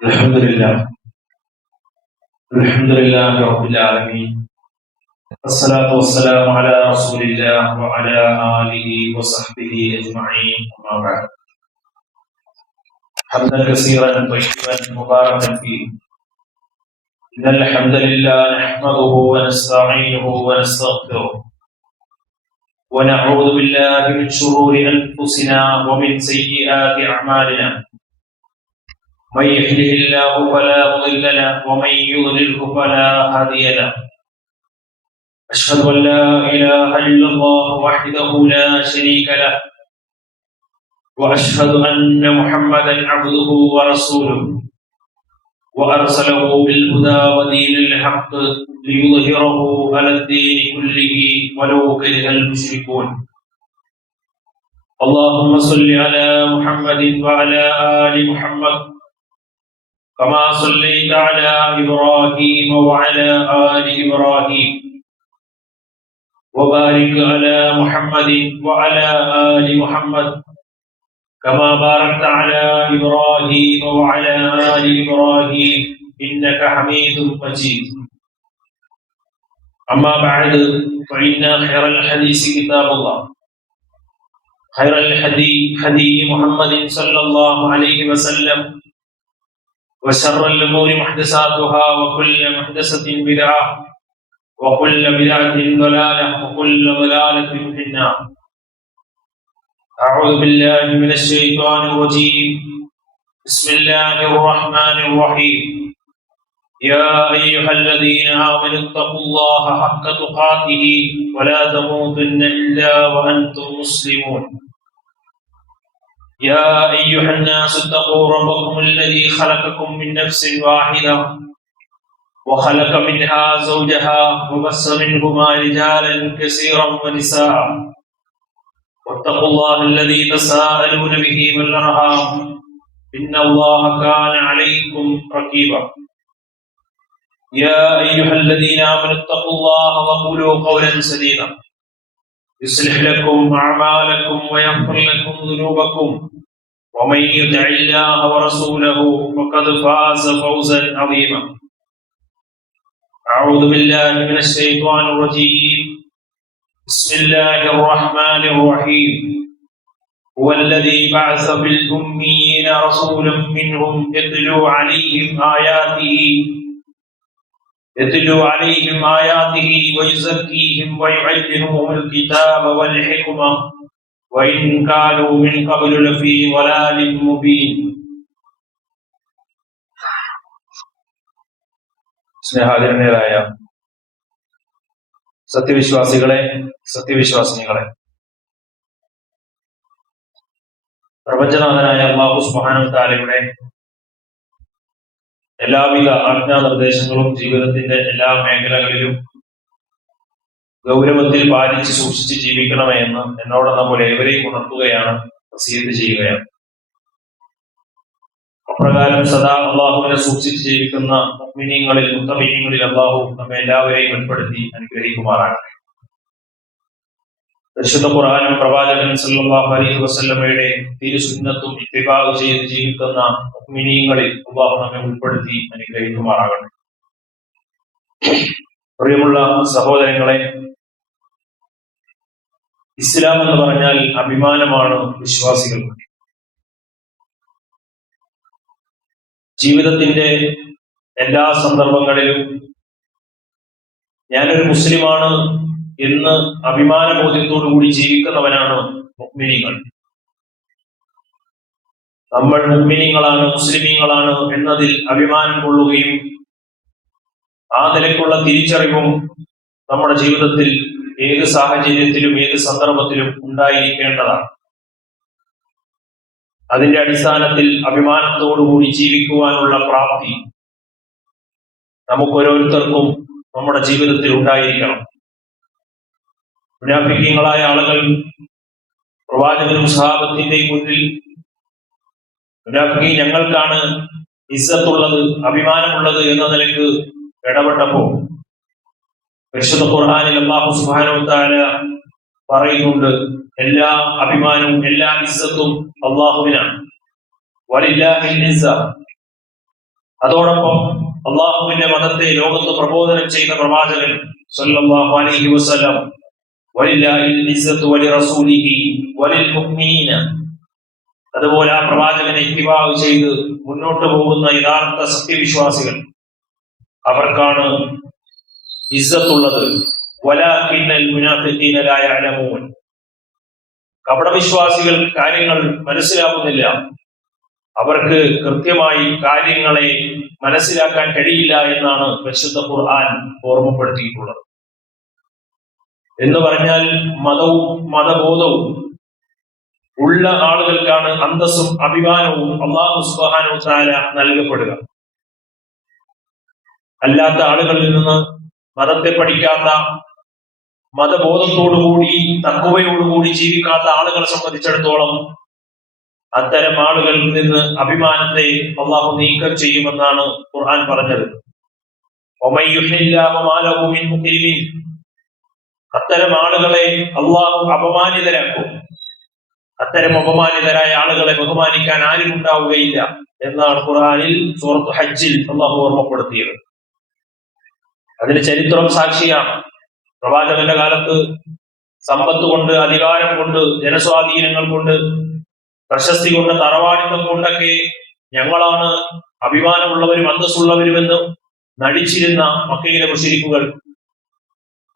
الحمد لله الحمد لله رب العالمين، والصلاة والسلام على رسول الله وعلى آله وصحبه أجمعين، أما بعد. حمدا كثيرا طيبا مباركا فيه. إن الحمد لله نحمده ونستعينه ونستغفره ونعوذ بالله من شرور أنفسنا ومن سيئات أعمالنا. من يهده الله فلا مضل له ومن يضلله فلا هادي له. أشهد أن لا إله إلا الله وحده لا شريك له، وأشهد أن محمدا عبده ورسوله، وأرسله بالهدى ودين الحق ليظهره على الدين كله ولو كره المشركون. اللهم صل على محمد وعلى آل محمد كما صليت على إبراهيم وعلى آل إبراهيم، وبارك على محمد وعلى آل محمد كما باركت على إبراهيم وعلى آل إبراهيم إنك حميد مجيد. أما بعد، فإن خير الحديث كتاب الله، خير الهدي هدي محمد صلى الله عليه وسلم، وشر الأمور محدثاتها وكل محدثة بدعة وكل بدعة ضلالة وكل ضلالة في النار. أعوذ بالله من الشيطان الرجيم. بسم الله الرحمن الرحيم. يا أيها الذين آمنوا اتقوا الله حق تقاته ولا تموتن إلا وأنتم مسلمون. يا أيها الناس اتقوا ربكم الذي خلقكم من نفس واحدة وخلق منها زوجها وبث منهما رجالا كثيرا ونساء، واتقوا الله الذي تساءلون به والأرحام إن الله كان عليكم رقيبا. يا أيها الذين آمنوا اتقوا الله وقولوا قولا سديدا يصلح لكم أعمالكم ويغفر لكم ذنوبكم، ومن يطع الله ورسوله فقد فاز فوزا عظيما. أعوذ بالله من الشيطان الرجيم. بسم الله الرحمن الرحيم. هو الذي بعث في الأميين رسولا منهم يتلو عليهم آياته ويزكيهم ويعلمهم الكتاب والحكمة وإن كانوا من قبل لفي ضلال مبين. സ്നേഹാദരണീയരായ സത്യവിശ്വാസികളെ, സത്യവിശ്വാസിനികളെ, പ്രപഞ്ചനാഥനായ അല്ലാഹു സുബ്ഹാനഹു വ തആലയുടെ എല്ലാവിധ ആജ്ഞാനിർദ്ദേശങ്ങളും ജീവിതത്തിന്റെ എല്ലാ മേഖലകളിലും ഗൗരവത്തിൽ പാലിച്ച് സൂക്ഷിച്ച് ജീവിക്കണമേ എന്ന് എന്നോടെന്ന പോലെ ഏവരെയും ഉണർത്തുകയാണ്, വസിയത്ത് ചെയ്യുകയാണ്. അപ്രകാരം സദാ അള്ളാഹുവിനെ സൂക്ഷിച്ച് ജീവിക്കുന്ന മുഅ്മിനീങ്ങളിൽ മുത്തഖീങ്ങളിൽ അള്ളാഹു നമ്മെ എല്ലാവരെയും ഉൾപ്പെടുത്തി അനുഗ്രഹിക്കുമാറാകട്ടെ. പരിശുദ്ധ ഖുർആനും പ്രവാചകൻ സല്ലല്ലാഹു അലൈഹി വസല്ലമയുടെ തിരുസുന്നത്തും ഇത്തിബാഅ് ചെയ്ത് ജീവിക്കുന്ന മുഅ്മിനീങ്ങളിൽ അള്ളാഹു നമ്മെ ഉൾപ്പെടുത്തി അനുഗ്രഹിക്കുമാറാകട്ടെ. പ്രിയമുള്ള സഹോദരങ്ങളെ, ഇസ്ലാം എന്ന് പറഞ്ഞാൽ അഭിമാനമാണ് വിശ്വാസികൾക്ക്. ജീവിതത്തിന്റെ എല്ലാ സന്ദർഭങ്ങളിലും ഞാനൊരു മുസ്ലിമാണ് എന്ന് അഭിമാനബോധ്യത്തോടുകൂടി ജീവിക്കുന്നവനാണ് മുഅ്മിനീങ്ങൾ. നമ്മൾ മുഅ്മിനീങ്ങളാണ്, മുസ്ലിമീങ്ങളാണ് എന്നതിൽ അഭിമാനം കൊള്ളുകയും ആ നിലയ്ക്കുള്ള തിരിച്ചറിവും നമ്മുടെ ജീവിതത്തിൽ ഏത് സാഹചര്യത്തിലും ഏത് സന്ദർഭത്തിലും ഉണ്ടായിരിക്കേണ്ടതാണ്. അതിന്റെ അടിസ്ഥാനത്തിൽ അഭിമാനത്തോടുകൂടി ജീവിക്കുവാനുള്ള പ്രാപ്തി നമുക്ക് ഓരോരുത്തർക്കും നമ്മുടെ ജീവിതത്തിൽ ഉണ്ടായിരിക്കണം. മുനാഫിക്കീങ്ങളായ ആളുകൾ പ്രവാചകനും സഹാബത്തിന്റെയും മുന്നിൽ മുനാഫിക്കീൻ ഞങ്ങൾക്കാണ് ഇസ്സത്തുള്ളത്, അഭിമാനമുള്ളത് എന്ന നിലയ്ക്ക് ഇടപെട്ടപ്പോ പരിശുദ്ധ ഖുർആനിൽ അല്ലാഹു സുബ്ഹാനഹു വ തആല പറയുന്നുണ്ട്, എല്ലാ അഭിമാനവും എല്ലാ ഇസ്സത്തും അല്ലാഹുവിനാണ്. വലില്ലാഹിൽ ഇസ്സ, അതോടൊപ്പം അള്ളാഹുവിന്റെ മതത്തെ ലോകത്ത് പ്രബോധനം ചെയ്ത പ്രവാചകൻ സല്ലല്ലാഹു അലൈഹി വസല്ലം വലില്ലാഹിൽ ഇസ്സത്തു വലിറസൂലിഹി വലിൽമുഅ്മിനീന, അതുപോലെ ആ പ്രവാചകനെ ഇത്തിബാ ചെയ്ത് മുന്നോട്ട് പോകുന്ന യഥാർത്ഥ സത്യവിശ്വാസികൾ അവർക്കാണ് ഇസ്സത്തുള്ളത്. വലാകിന്നൽ മുനാഫിഖീന ലാ യഅലമൂൻ, കപടവിശ്വാസികൾ കാര്യങ്ങൾ മനസ്സിലാക്കുന്നില്ല, അവർക്ക് കൃത്യമായി കാര്യങ്ങളെ മനസ്സിലാക്കാൻ കഴിയില്ല എന്നാണ് പരിശുദ്ധ ഖുർആൻ ഓർമ്മപ്പെടുത്തിയിട്ടുള്ളത്. എന്ന് പറഞ്ഞാൽ മതവും മതബോധവും ഉള്ള ആളുകൾക്കാണ് അന്തസ്സും അഭിമാനവും അല്ലാഹു സുബ്ഹാനഹു വ തആല നൽകപ്പെടുക. അല്ലാത്ത ആളുകളിൽ നിന്ന് മതത്തെ പഠിക്കാത്ത, മതബോധത്തോടുകൂടി തഖ്വയോടുകൂടി ജീവിക്കാത്ത ആളുകളെ സംബന്ധിച്ചിടത്തോളം അത്തരം ആളുകളിൽ നിന്ന് അഭിമാനത്തെ അള്ളാഹു നീക്കം ചെയ്യുമെന്നാണ് ഖുർആൻ പറഞ്ഞത്. അത്തരം ആളുകളെ അള്ളാഹു അപമാനിതരാക്കും. അത്തരം അപമാനിതരായ ആളുകളെ ബഹുമാനിക്കാൻ ആരും ഉണ്ടാവുകയില്ല എന്നാണ് ഖുർആനിൽ സൂറത്ത് ഹജ്ജിൽ അള്ളാഹു ഓർമ്മപ്പെടുത്തിയത്. അതിന് ചരിത്രം സാക്ഷിയാണ്. പ്രവാചകന്റെ കാലത്ത് സമ്പത്ത് കൊണ്ട്, അധികാരം കൊണ്ട്, ജനസ്വാധീനങ്ങൾ കൊണ്ട്, പ്രശസ്തി കൊണ്ട്, തറവാടിത്തം കൊണ്ടൊക്കെ ഞങ്ങളാണ് അഭിമാനമുള്ളവരും അന്തസ്സുള്ളവരുമെന്ന് നടിച്ചിരുന്ന മക്കയിലെ മുശ്രിക്കുകൾ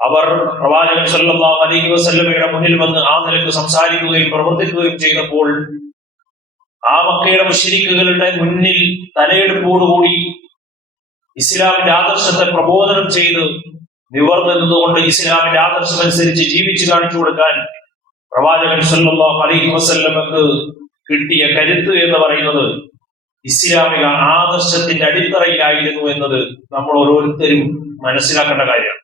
അവർ പ്രവാചകൻ സല്ലല്ലാഹു അലൈഹി വസല്ലമയുടെ മുന്നിൽ വന്ന് ആ നിലക്ക് സംസാരിക്കുകയും പ്രവർത്തിക്കുകയും ചെയ്തപ്പോൾ ആ മക്കയുടെ മുശ്രിക്കുകളുടെ മുന്നിൽ തലയെടുപ്പോടുകൂടി ഇസ്ലാമിന്റെ ആദർശത്തെ പ്രബോധനം ചെയ്ത് നിവർന്നിരുന്നുകൊണ്ട് ഇസ്ലാമിന്റെ ആദർശം അനുസരിച്ച് ജീവിച്ചു കാണിച്ചു കൊടുക്കാൻ പ്രവാചകൻ സല്ലല്ലാഹു അലൈഹി വസല്ലമക്ക് കിട്ടിയ കരുത്ത് എന്ന് പറയുന്നത് ഇസ്ലാമിക ആദർശത്തിന്റെ അടിത്തറയിലായിരുന്നു എന്നത് നമ്മൾ ഓരോരുത്തരും മനസ്സിലാക്കേണ്ട കാര്യമാണ്.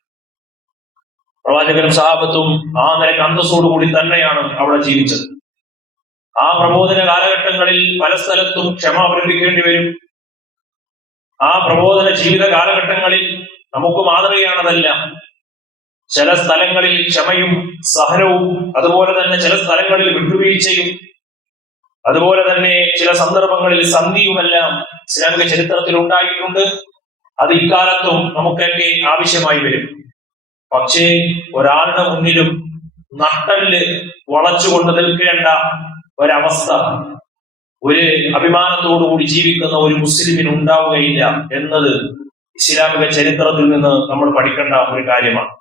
പ്രവാചകനും സഹാബത്തും ആ നിലക്ക് അന്തസ്സോടുകൂടി തന്നെയാണ് അവിടെ ജീവിച്ചത്. ആ പ്രബോധന കാലഘട്ടങ്ങളിൽ പല സ്ഥലത്തും ക്ഷമ അവലംബിക്കേണ്ടി വരും. ആ പ്രബോധന ജീവിത കാലഘട്ടങ്ങളിൽ നമുക്ക് മാതൃകയാണതെല്ലാം. ചില സ്ഥലങ്ങളിൽ ക്ഷമയും സഹനവും, അതുപോലെ തന്നെ ചില സ്ഥലങ്ങളിൽ വിട്ടുവീഴ്ചയും, അതുപോലെ തന്നെ ചില സന്ദർഭങ്ങളിൽ സന്ധിയുമെല്ലാം ഇസ്ലാമിക ചരിത്രത്തിൽ ഉണ്ടായിട്ടുണ്ട്. അത് ഇക്കാലത്തും നമുക്കൊക്കെ ആവശ്യമായി വരും. പക്ഷേ ഒരാളുടെ മുന്നിലും നട്ടല് വളച്ചുകൊണ്ട് നിൽക്കേണ്ട ഒരവസ്ഥ ഒരു അഭിമാനത്തോടുകൂടി ജീവിക്കുന്ന ഒരു മുസ്ലിമിന് ഉണ്ടാവുകയില്ല എന്നത് ഇസ്ലാമിക ചരിത്രത്തിൽ നിന്ന് നമ്മൾ പഠിക്കേണ്ട ഒരു കാര്യമാണ്.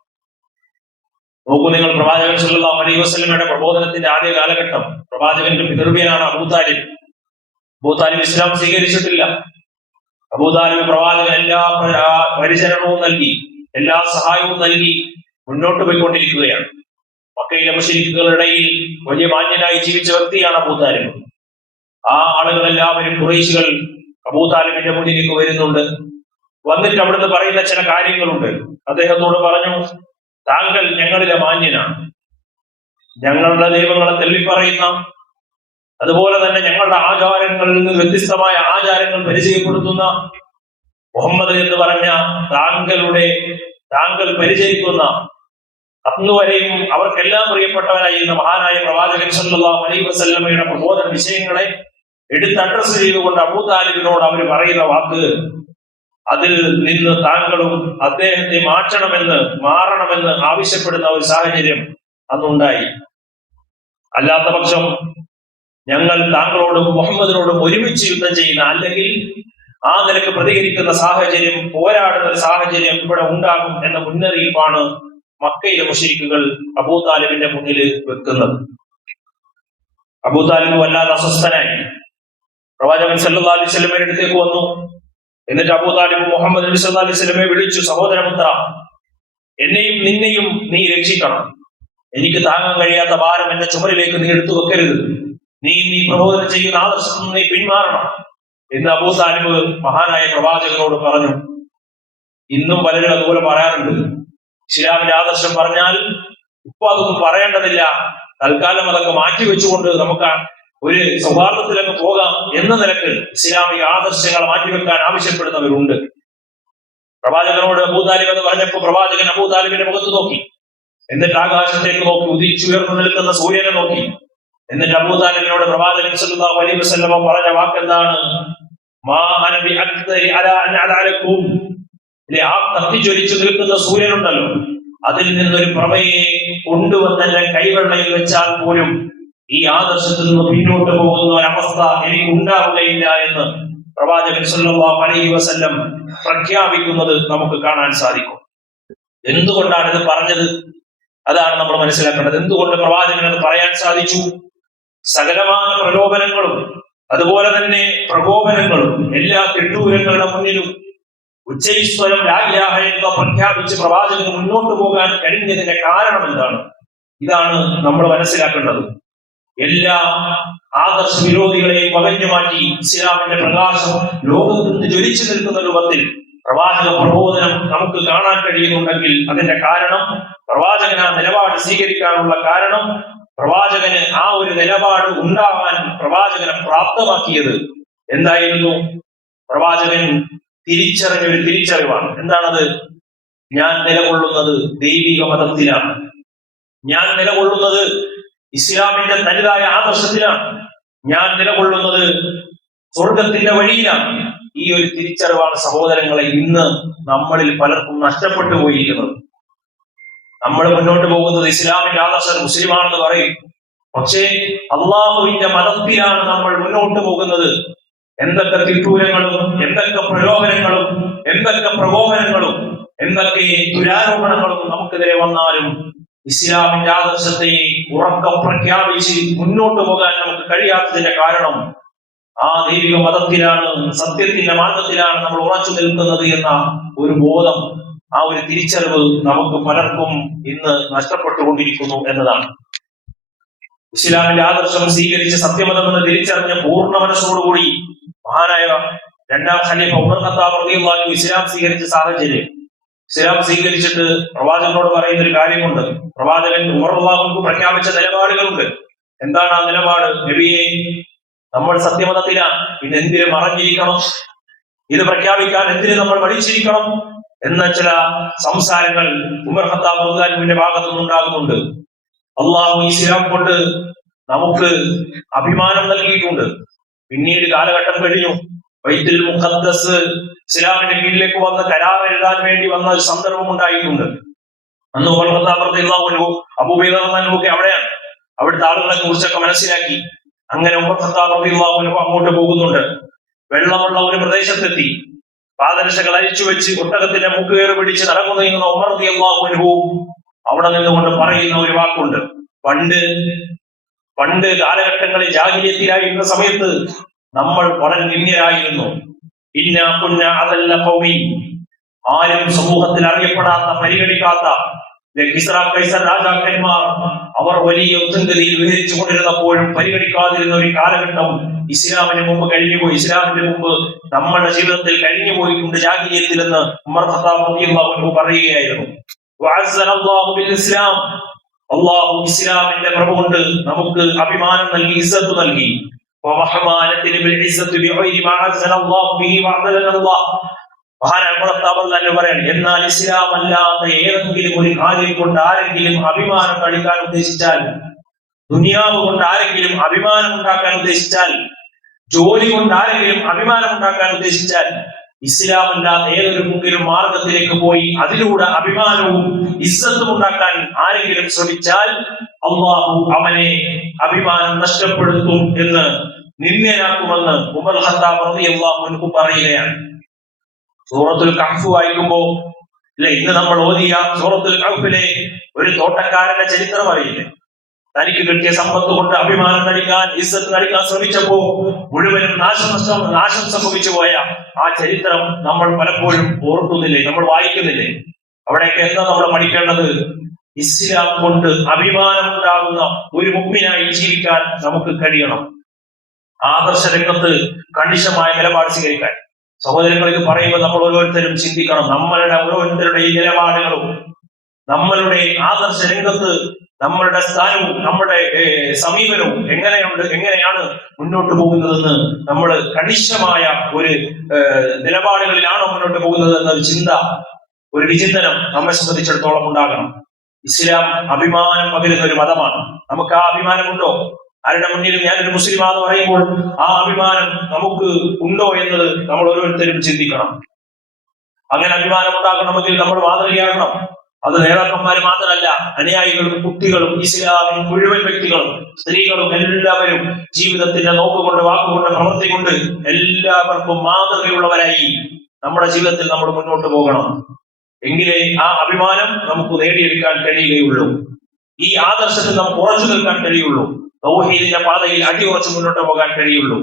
നോക്കൂ നിങ്ങൾ, പ്രവാചകൻ സല്ലല്ലാഹു അലൈഹി വസല്ലമയുടെ പ്രബോധനത്തിന്റെ ആദ്യ കാലഘട്ടം, പ്രവാചകന്റെ പിതൃവ്യനാണ് അബൂതാലിബ്. അബൂതാലിബ് ഇസ്ലാം സ്വീകരിച്ചിട്ടില്ല. അബൂതാലിബ് പ്രവാചകൻ എല്ലാ പരിചരണവും നൽകി, എല്ലാ സഹായവും നൽകി മുന്നോട്ട് പോയിക്കൊണ്ടിരിക്കുകയാണ്. മക്കയിലെ മുശ്രിക്കുകളുടെ ഇടയിൽ വലിയ മാന്യനായി ജീവിച്ച വ്യക്തിയാണ് അബൂതാലിബ്. ആ ആളുകളെല്ലാവരും ഖുറൈശികൾ അബൂതാലിബിന്റെ മുന്നിലേക്ക് വരുന്നുണ്ട്. വന്നിട്ട് അവിടുന്ന് പറയുന്ന ചില കാര്യങ്ങളുണ്ട്. അദ്ദേഹത്തോട് പറഞ്ഞു, താങ്കൾ ഞങ്ങളിലെ മാന്യനാണ്, ഞങ്ങളുടെ ദൈവങ്ങളെ തള്ളിപ്പറയുന്ന, അതുപോലെ തന്നെ ഞങ്ങളുടെ ആചാരങ്ങളിൽ നിന്ന് വ്യത്യസ്തമായ ആചാരങ്ങൾ പരിചയപ്പെടുത്തുന്ന മുഹമ്മദ് എന്ന് പറഞ്ഞ താങ്കൾ പരിചരിക്കുന്ന, അന്നുവരെയും അവർക്കെല്ലാം പ്രിയപ്പെട്ടവരായിരുന്ന മഹാനായ പ്രവാചകൻ സല്ലല്ലാഹു അലൈഹി വസല്ലമയുടെ പ്രബോധന വിഷയങ്ങളെ എടുത്ത് അഡ്രസ് ചെയ്തുകൊണ്ട് അബൂതാലിബിനോട് അവർ പറയുന്ന വാക്ക്, അതിൽ നിന്ന് താങ്കളും അദ്ദേഹത്തെ മാറണമെന്ന് ആവശ്യപ്പെടുന്ന ഒരു സാഹചര്യം അന്നുണ്ടായി. അല്ലാത്ത പക്ഷം ഞങ്ങൾ താങ്കളോടും മുഹമ്മദിനോടും ഒരുമിച്ച് യുദ്ധം ചെയ്യുന്ന, അല്ലെങ്കിൽ ആ നിലക്ക് പ്രതികരിക്കുന്ന സാഹചര്യം, പോരാടുന്ന ഒരു സാഹചര്യം ഇവിടെ ഉണ്ടാകും എന്ന മുന്നറിയിപ്പാണ് മക്കയിലെ മുശ്രിക്കുകൾ അബൂതാലിബിന്റെ മുന്നിൽ വെക്കുന്നത്. അബൂതാലിബ് വല്ലാതെ അസ്വസ്ഥനായി പ്രവാചകൻ സല്ലല്ലാഹു അലൈഹി വസല്ലമയുടെ അടുത്തേക്ക് വന്നു. എന്നിട്ട് അബൂതാലിബ് മുഹമ്മദ് നബി സല്ലല്ലാഹു അലൈഹി വസല്ലമയെ വിളിച്ചു, സഹോദരപുത്ര, എന്നെയും നിന്നെയും നീ രക്ഷിക്കണം. എനിക്ക് താങ്ങാൻ കഴിയാത്ത ഭാരം എന്റെ ചുമരിലേക്ക് നീ എടുത്തു വെക്കരുത്. നീ പ്രബോധനം ചെയ്യുന്ന ആദർശത്തിൽ നീ പിന്മാറണം എന്ന് അബൂതാലിബ് മഹാനായ പ്രവാചകനോട് പറഞ്ഞു. ഇന്നും പലരും അതുപോലെ പറയാറുണ്ട്. ഇസ്ലാമിന്റെ ആദർശം പറഞ്ഞാൽ ഇപ്പൊ അതൊന്നും പറയേണ്ടതില്ല, തൽക്കാലം അതൊക്കെ മാറ്റിവെച്ചുകൊണ്ട് നമുക്ക് ഒരു സൗഹാർദ്ദത്തിലൊക്കെ പോകാം എന്ന നിലക്ക് ഇസ്ലാമിക ആദർശങ്ങൾ മാറ്റിവെക്കാൻ ആവശ്യപ്പെടുന്നവരുണ്ട്. പ്രവാചകനോട് അബൂതാലിബ് എന്ന് പറഞ്ഞപ്പോൾ പ്രവാചകൻ അബൂതാലിബിന്റെ മുഖത്ത് നോക്കി, എന്നിട്ട് ആകാശത്തേക്ക് നോക്കി, ഉദിച്ചുയർന്നു നിൽക്കുന്ന സൂര്യനെ നോക്കി. എന്നിട്ട് അബൂതാലിബിനോട് പ്രവാചകൻ സല്ലല്ലാഹു അലൈഹി വസല്ലമ പറഞ്ഞ വാക്കെന്താണ്? മാ അന ആ കത്തിജ്വലിച്ചു നിൽക്കുന്ന സൂര്യനുണ്ടല്ലോ, അതിൽ നിന്നൊരു പ്രഭയെ കൊണ്ടുവന്നെ കൈവെള്ളയിൽ വെച്ചാൽ പോലും ഈ ആദർശത്തിൽ നിന്ന് പിന്നോട്ട് പോകുന്ന ഒരവസ്ഥ എനിക്ക് ഉണ്ടാവുകയില്ല എന്ന് പ്രവാചകൻ സല്ലല്ലാഹു അലൈഹി വസല്ലം പ്രഖ്യാപിക്കുന്നത് നമുക്ക് കാണാൻ സാധിക്കും. എന്തുകൊണ്ടാണ് ഇത് പറഞ്ഞത്? അതാണ് നമ്മൾ മനസ്സിലാക്കേണ്ടത്. എന്തുകൊണ്ട് പ്രവാചകൻ അത് പറയാൻ സാധിച്ചു? സകലമായ പ്രലോഭനങ്ങളും അതുപോലെ തന്നെ പ്രകോപനങ്ങളും എല്ലാ കെട്ടൂരങ്ങളുടെ മുന്നിലും ഉച്ചൈസ്വരം ലാ ഇലാഹ ഇല്ലല്ലാഹ് പ്രഖ്യാപിച്ച് പ്രവാചകന് മുന്നോട്ട് പോകാൻ കഴിഞ്ഞതിന്റെ കാരണം എന്താണ്? ഇതാണ് നമ്മൾ മനസ്സിലാക്കേണ്ടത്. എല്ലാ ആദർശ വിരോധികളെയും പകഞ്ഞു മാറ്റി ഇസ്ലാമിന്റെ പ്രകാശം ലോകത്ത് നിന്ന് ജ്വലിച്ചു നിൽക്കുന്ന രൂപത്തിൽ പ്രവാചക പ്രബോധനം നമുക്ക് കാണാൻ കഴിയുന്നുണ്ടെങ്കിൽ അതിന്റെ കാരണം പ്രവാചകൻ ആ നിലപാട് സ്വീകരിക്കാനുള്ള കാരണം പ്രവാചകന് ആ ഒരു നിലപാട് ഉണ്ടാവാൻ പ്രവാചകനെ പ്രാപ്തമാക്കിയത് എന്തായിരുന്നു? പ്രവാചകൻ തിരിച്ചറിഞ്ഞൊരു തിരിച്ചറിവാണ്. എന്താണത്? ഞാൻ നിലകൊള്ളുന്നത് ദൈവിക മതത്തിലാണ്, ഞാൻ നിലകൊള്ളുന്നത് ഇസ്ലാമിന്റെ തനതായ ആദർശത്തിലാണ്, ഞാൻ നിലകൊള്ളുന്നത് സ്വർഗത്തിന്റെ വഴിയിലാണ്. ഈ ഒരു തിരിച്ചറിവാണ് സഹോദരങ്ങളെ ഇന്ന് നമ്മളിൽ പലർക്കും നഷ്ടപ്പെട്ടു പോയിരിക്കുന്നത്. നമ്മൾ മുന്നോട്ട് പോകുന്നത് ഇസ്ലാമിന്റെ ആദർശം മുസ്ലിമാണെന്ന് പറയും, പക്ഷേ അള്ളാഹുവിന്റെ മതത്തിലാണ് നമ്മൾ മുന്നോട്ട് പോകുന്നത്. എന്തൊക്കെ തിട്ടൂരങ്ങളും എന്തൊക്കെ പ്രലോഭനങ്ങളും എന്തൊക്കെ പ്രകോപനങ്ങളും എന്തൊക്കെ ദുരാരോപണങ്ങളും നമുക്കെതിരെ വന്നാലും ഇസ്ലാമിന്റെ ആദർശത്തെ ഉറക്കം പ്രഖ്യാപിച്ച് മുന്നോട്ട് പോകാൻ നമുക്ക് കഴിയാത്തതിന്റെ കാരണം ആ ദൈവിക മതത്തിലാണ്, സത്യത്തിന്റെ മാർഗത്തിലാണ് നമ്മൾ ഉറച്ചു നിൽക്കുന്നത് എന്ന ഒരു ബോധം, ആ ഒരു തിരിച്ചറിവ് നമുക്ക് പലർക്കും ഇന്ന് നഷ്ടപ്പെട്ടുകൊണ്ടിരിക്കുന്നു എന്നതാണ്. ഇസ്ലാമിന്റെ ആദർശം സ്വീകരിച്ച് സത്യമതമെന്ന് തിരിച്ചറിഞ്ഞ പൂർണ്ണ മനസ്സോടുകൂടി മഹാനായ രണ്ടാം ഖലീഫ ഉമർ ഖത്താബ് റളിയല്ലാഹു അൻഹു ഇസ്ലാം സ്വീകരിച്ച സാഹചര്യം, ഇസ്ലാം സ്വീകരിച്ചിട്ട് പ്രവാചകനോട് പറയുന്ന ഒരു കാര്യമുണ്ട്. പ്രവാചകൻ ഉമർ റളിയല്ലാഹു അൻഹു പ്രഖ്യാപിച്ച നിലപാടുകളുണ്ട്. എന്താണ് ആ നിലപാട്? നബിയെ, നമ്മൾ സത്യമതത്തിലാണ്, പിന്നെ എന്തിന് മറഞ്ഞിരിക്കണം? ഇത് പ്രഖ്യാപിക്കാൻ എന്തിന് നമ്മൾ മടിച്ചിരിക്കണം എന്ന ചില സംസാരങ്ങൾ ഉമർ ഖത്താബ് റളിയല്ലാഹു അൻഹുവിന്റെ ഭാഗത്തു നിന്നുണ്ടാകുന്നുണ്ട്. അള്ളാഹു ഇസ്ലാം കൊണ്ട് നമുക്ക് അഭിമാനം നൽകിയിട്ടുണ്ട്. പിന്നീട് കാലഘട്ടം കഴിഞ്ഞു, ബൈത്തുൽ മുഖദ്ദസ് ഇസ്ലാമിന്റെ കീഴിലേക്ക് വന്ന് കരാർ എഴുതാൻ വേണ്ടി വന്ന ഒരു സന്ദർഭം ഉണ്ടായിട്ടുണ്ട്. അന്ന് ഉമർ ഖത്താബ് റളിയല്ലാഹു അൻഹു, അബൂബക്കർ റളിയല്ലാഹു അൻഹു ഒക്കെ അവിടെയാണ്. അവിടുത്തെ ആളുകളെ കുറിച്ചൊക്കെ മനസ്സിലാക്കി. അങ്ങനെ ഉമർ ഖത്താബ് റളിയല്ലാഹു അൻഹു അങ്ങോട്ട് പോകുന്നുണ്ട്. വെള്ളമുള്ള ഒരു പ്രദേശത്തെത്തി. പാദരക്ഷകൾ അഴിച്ചു വെച്ച് ഒട്ടകത്തിന്റെ മുക്കുകയറ് പിടിച്ച് നടക്കുന്ന ഉമർ റളിയല്ലാഹു അൻഹു അവിടെ നിന്നുകൊണ്ട് പറയുന്ന ഒരു വാക്കുണ്ട്. പണ്ട് കാലഘട്ടങ്ങളിൽ ജാഹിലിയ്യത്തിലായിരുന്ന സമയത്ത് നമ്മൾ വളരെ നിന്ദ്യരായിരുന്നു. ആരും സമൂഹത്തിൽ അറിയപ്പെടാത്ത, പരിഗണിക്കാത്ത കൈസർ രാജാക്കന്മാർ അവർ വലിയ ഉത്തംഗതിയിൽ വിഹരിച്ചു കൊണ്ടിരുന്നപ്പോഴും പരിഗണിക്കാതിരുന്ന ഒരു കാലഘട്ടം ഇസ്ലാമിന് മുമ്പ് കഴിഞ്ഞുപോയി. ഇസ്ലാമിന് മുമ്പ് നമ്മുടെ ജീവിതത്തിൽ കഴിഞ്ഞു പോയിട്ടുണ്ട് ജാഹിലിയ്യത്തിലെന്ന് ഉമർ ഖത്താബ് റളിയല്ലാഹു അൻഹു പറയുകയായിരുന്നു. അള്ളാഹു ഇസ്ലാമിന്റെ പ്രഭ കൊണ്ട് നമുക്ക് അഭിമാനം നൽകി, ഇസ്സത്ത് നൽകി. എന്നാൽ ഇസ്ലാം അല്ലാത്ത ഏതെങ്കിലും ഒരു കാര്യം കൊണ്ട് ആരെങ്കിലും അഭിമാനം കളിക്കാൻ ഉദ്ദേശിച്ചാൽ, ദുനിയാവ് കൊണ്ട് ആരെങ്കിലും അഭിമാനം ഉണ്ടാക്കാൻ ഉദ്ദേശിച്ചാൽ, ജോലി കൊണ്ട് ആരെങ്കിലും അഭിമാനം ഉണ്ടാക്കാൻ ഉദ്ദേശിച്ചാൽ, ഇസ്ലാം അല്ലാത്ത ഏതൊരു മാർഗത്തിലേക്ക് പോയി അതിലൂടെ അഭിമാനവും ഇസ്സത്തും ഉണ്ടാക്കാൻ ആരെങ്കിലും ശ്രമിച്ചാൽ അള്ളാഹു അവനെ അഭിമാനം നഷ്ടപ്പെടുത്തും എന്ന്, നിന്ദ്യനാക്കുമെന്ന് ഉമർ ഖത്താബ് റളിയല്ലാഹു അൻഹു പറയുകയാണ്. സൂറത്തുൽ കഹ്ഫ് വായിക്കുമ്പോ ഇന്ന് നമ്മൾ ഓതിയ സൂറത്തുൽ കഹ്ഫിലെ ഒരു തോട്ടക്കാരന്റെ ചരിത്രം അറിയില്ലേ? തനിക്ക് കിട്ടിയ സമ്പത്ത് കൊണ്ട് അഭിമാനം നടിക്കാൻ, ഇസ്സത്ത് നടിക്കാൻ ശ്രമിച്ചപ്പോ മുഴുവനും നാശം സംഭവിച്ചു പോയ ആ ചരിത്രം നമ്മൾ പലപ്പോഴും ഓർക്കുന്നില്ലേ, നമ്മൾ വായിക്കുന്നില്ലേ? അവിടെയൊക്കെ എന്താ നമ്മൾ പഠിക്കേണ്ടത്? ഇസ്ലാം കൊണ്ട് അഭിമാനം ഉണ്ടാകുന്ന ഒരു മുഅ്മിനായി ജീവിക്കാൻ നമുക്ക് കഴിയണം. ആദർശ രംഗത്ത് കണിശമായ നിലപാട് സ്വീകരിക്കാൻ സഹോദരങ്ങൾക്ക് പറയുമ്പോൾ നമ്മൾ ഓരോരുത്തരും ചിന്തിക്കണം. നമ്മളുടെ ഓരോരുത്തരുടെ ഈ നിലപാടുകളും നമ്മളുടെ ആദർശ രംഗത്ത് നമ്മളുടെ സ്ഥാനവും നമ്മുടെ സമീപനവും എങ്ങനെയാണ് മുന്നോട്ട് പോകുന്നതെന്ന് നമ്മൾ കണിശമായ ഒരു നിലപാടുകളിലാണോ മുന്നോട്ട് പോകുന്നത് എന്നൊരു ചിന്ത, ഒരു വിചിന്തനം നമ്മെ സംബന്ധിച്ചിടത്തോളം ഉണ്ടാകണം. ഇസ്ലാം അഭിമാനം പകരുന്ന ഒരു മതമാണ്. നമുക്ക് ആ അഭിമാനമുണ്ടോ? ആരുടെ മുന്നിലും ഞാനൊരു മുസ്ലിമാന്ന് പറയുമ്പോൾ ആ അഭിമാനം നമുക്ക് ഉണ്ടോ എന്നത് നമ്മൾ ഓരോരുത്തരും ചിന്തിക്കണം. അങ്ങനെ അഭിമാനം ഉണ്ടാകണമെങ്കിൽ നമ്മൾ മാതൃകയാകണം. അത് നേതാക്കന്മാർ മാത്രമല്ല, അനുയായികളും കുട്ടികളും ഇസ്ലാമിൽ മുഴുവൻ വ്യക്തികളും സ്ത്രീകളും എല്ലാവരും ജീവിതത്തിന്റെ നോക്കുകൊണ്ട് വാക്കുകൊണ്ട് പ്രവൃത്തി കൊണ്ട് എല്ലാവർക്കും മാതൃകയുള്ളവരായി നമ്മുടെ ജീവിതത്തിൽ നമ്മൾ മുന്നോട്ട് പോകണം. എങ്കിലേ ആ അഭിമാനം നമുക്ക് നേടിയെടുക്കാൻ കഴിയുകയുള്ളൂ. ഈ ആദർശത്തിൽ നമുക്ക് ഉറച്ചു നിൽക്കാൻ കഴിയുള്ളൂ. തൗഹീദിന്റെ പാതയിൽ അടിയുറച്ച് മുന്നോട്ട് പോകാൻ കഴിയുള്ളൂ.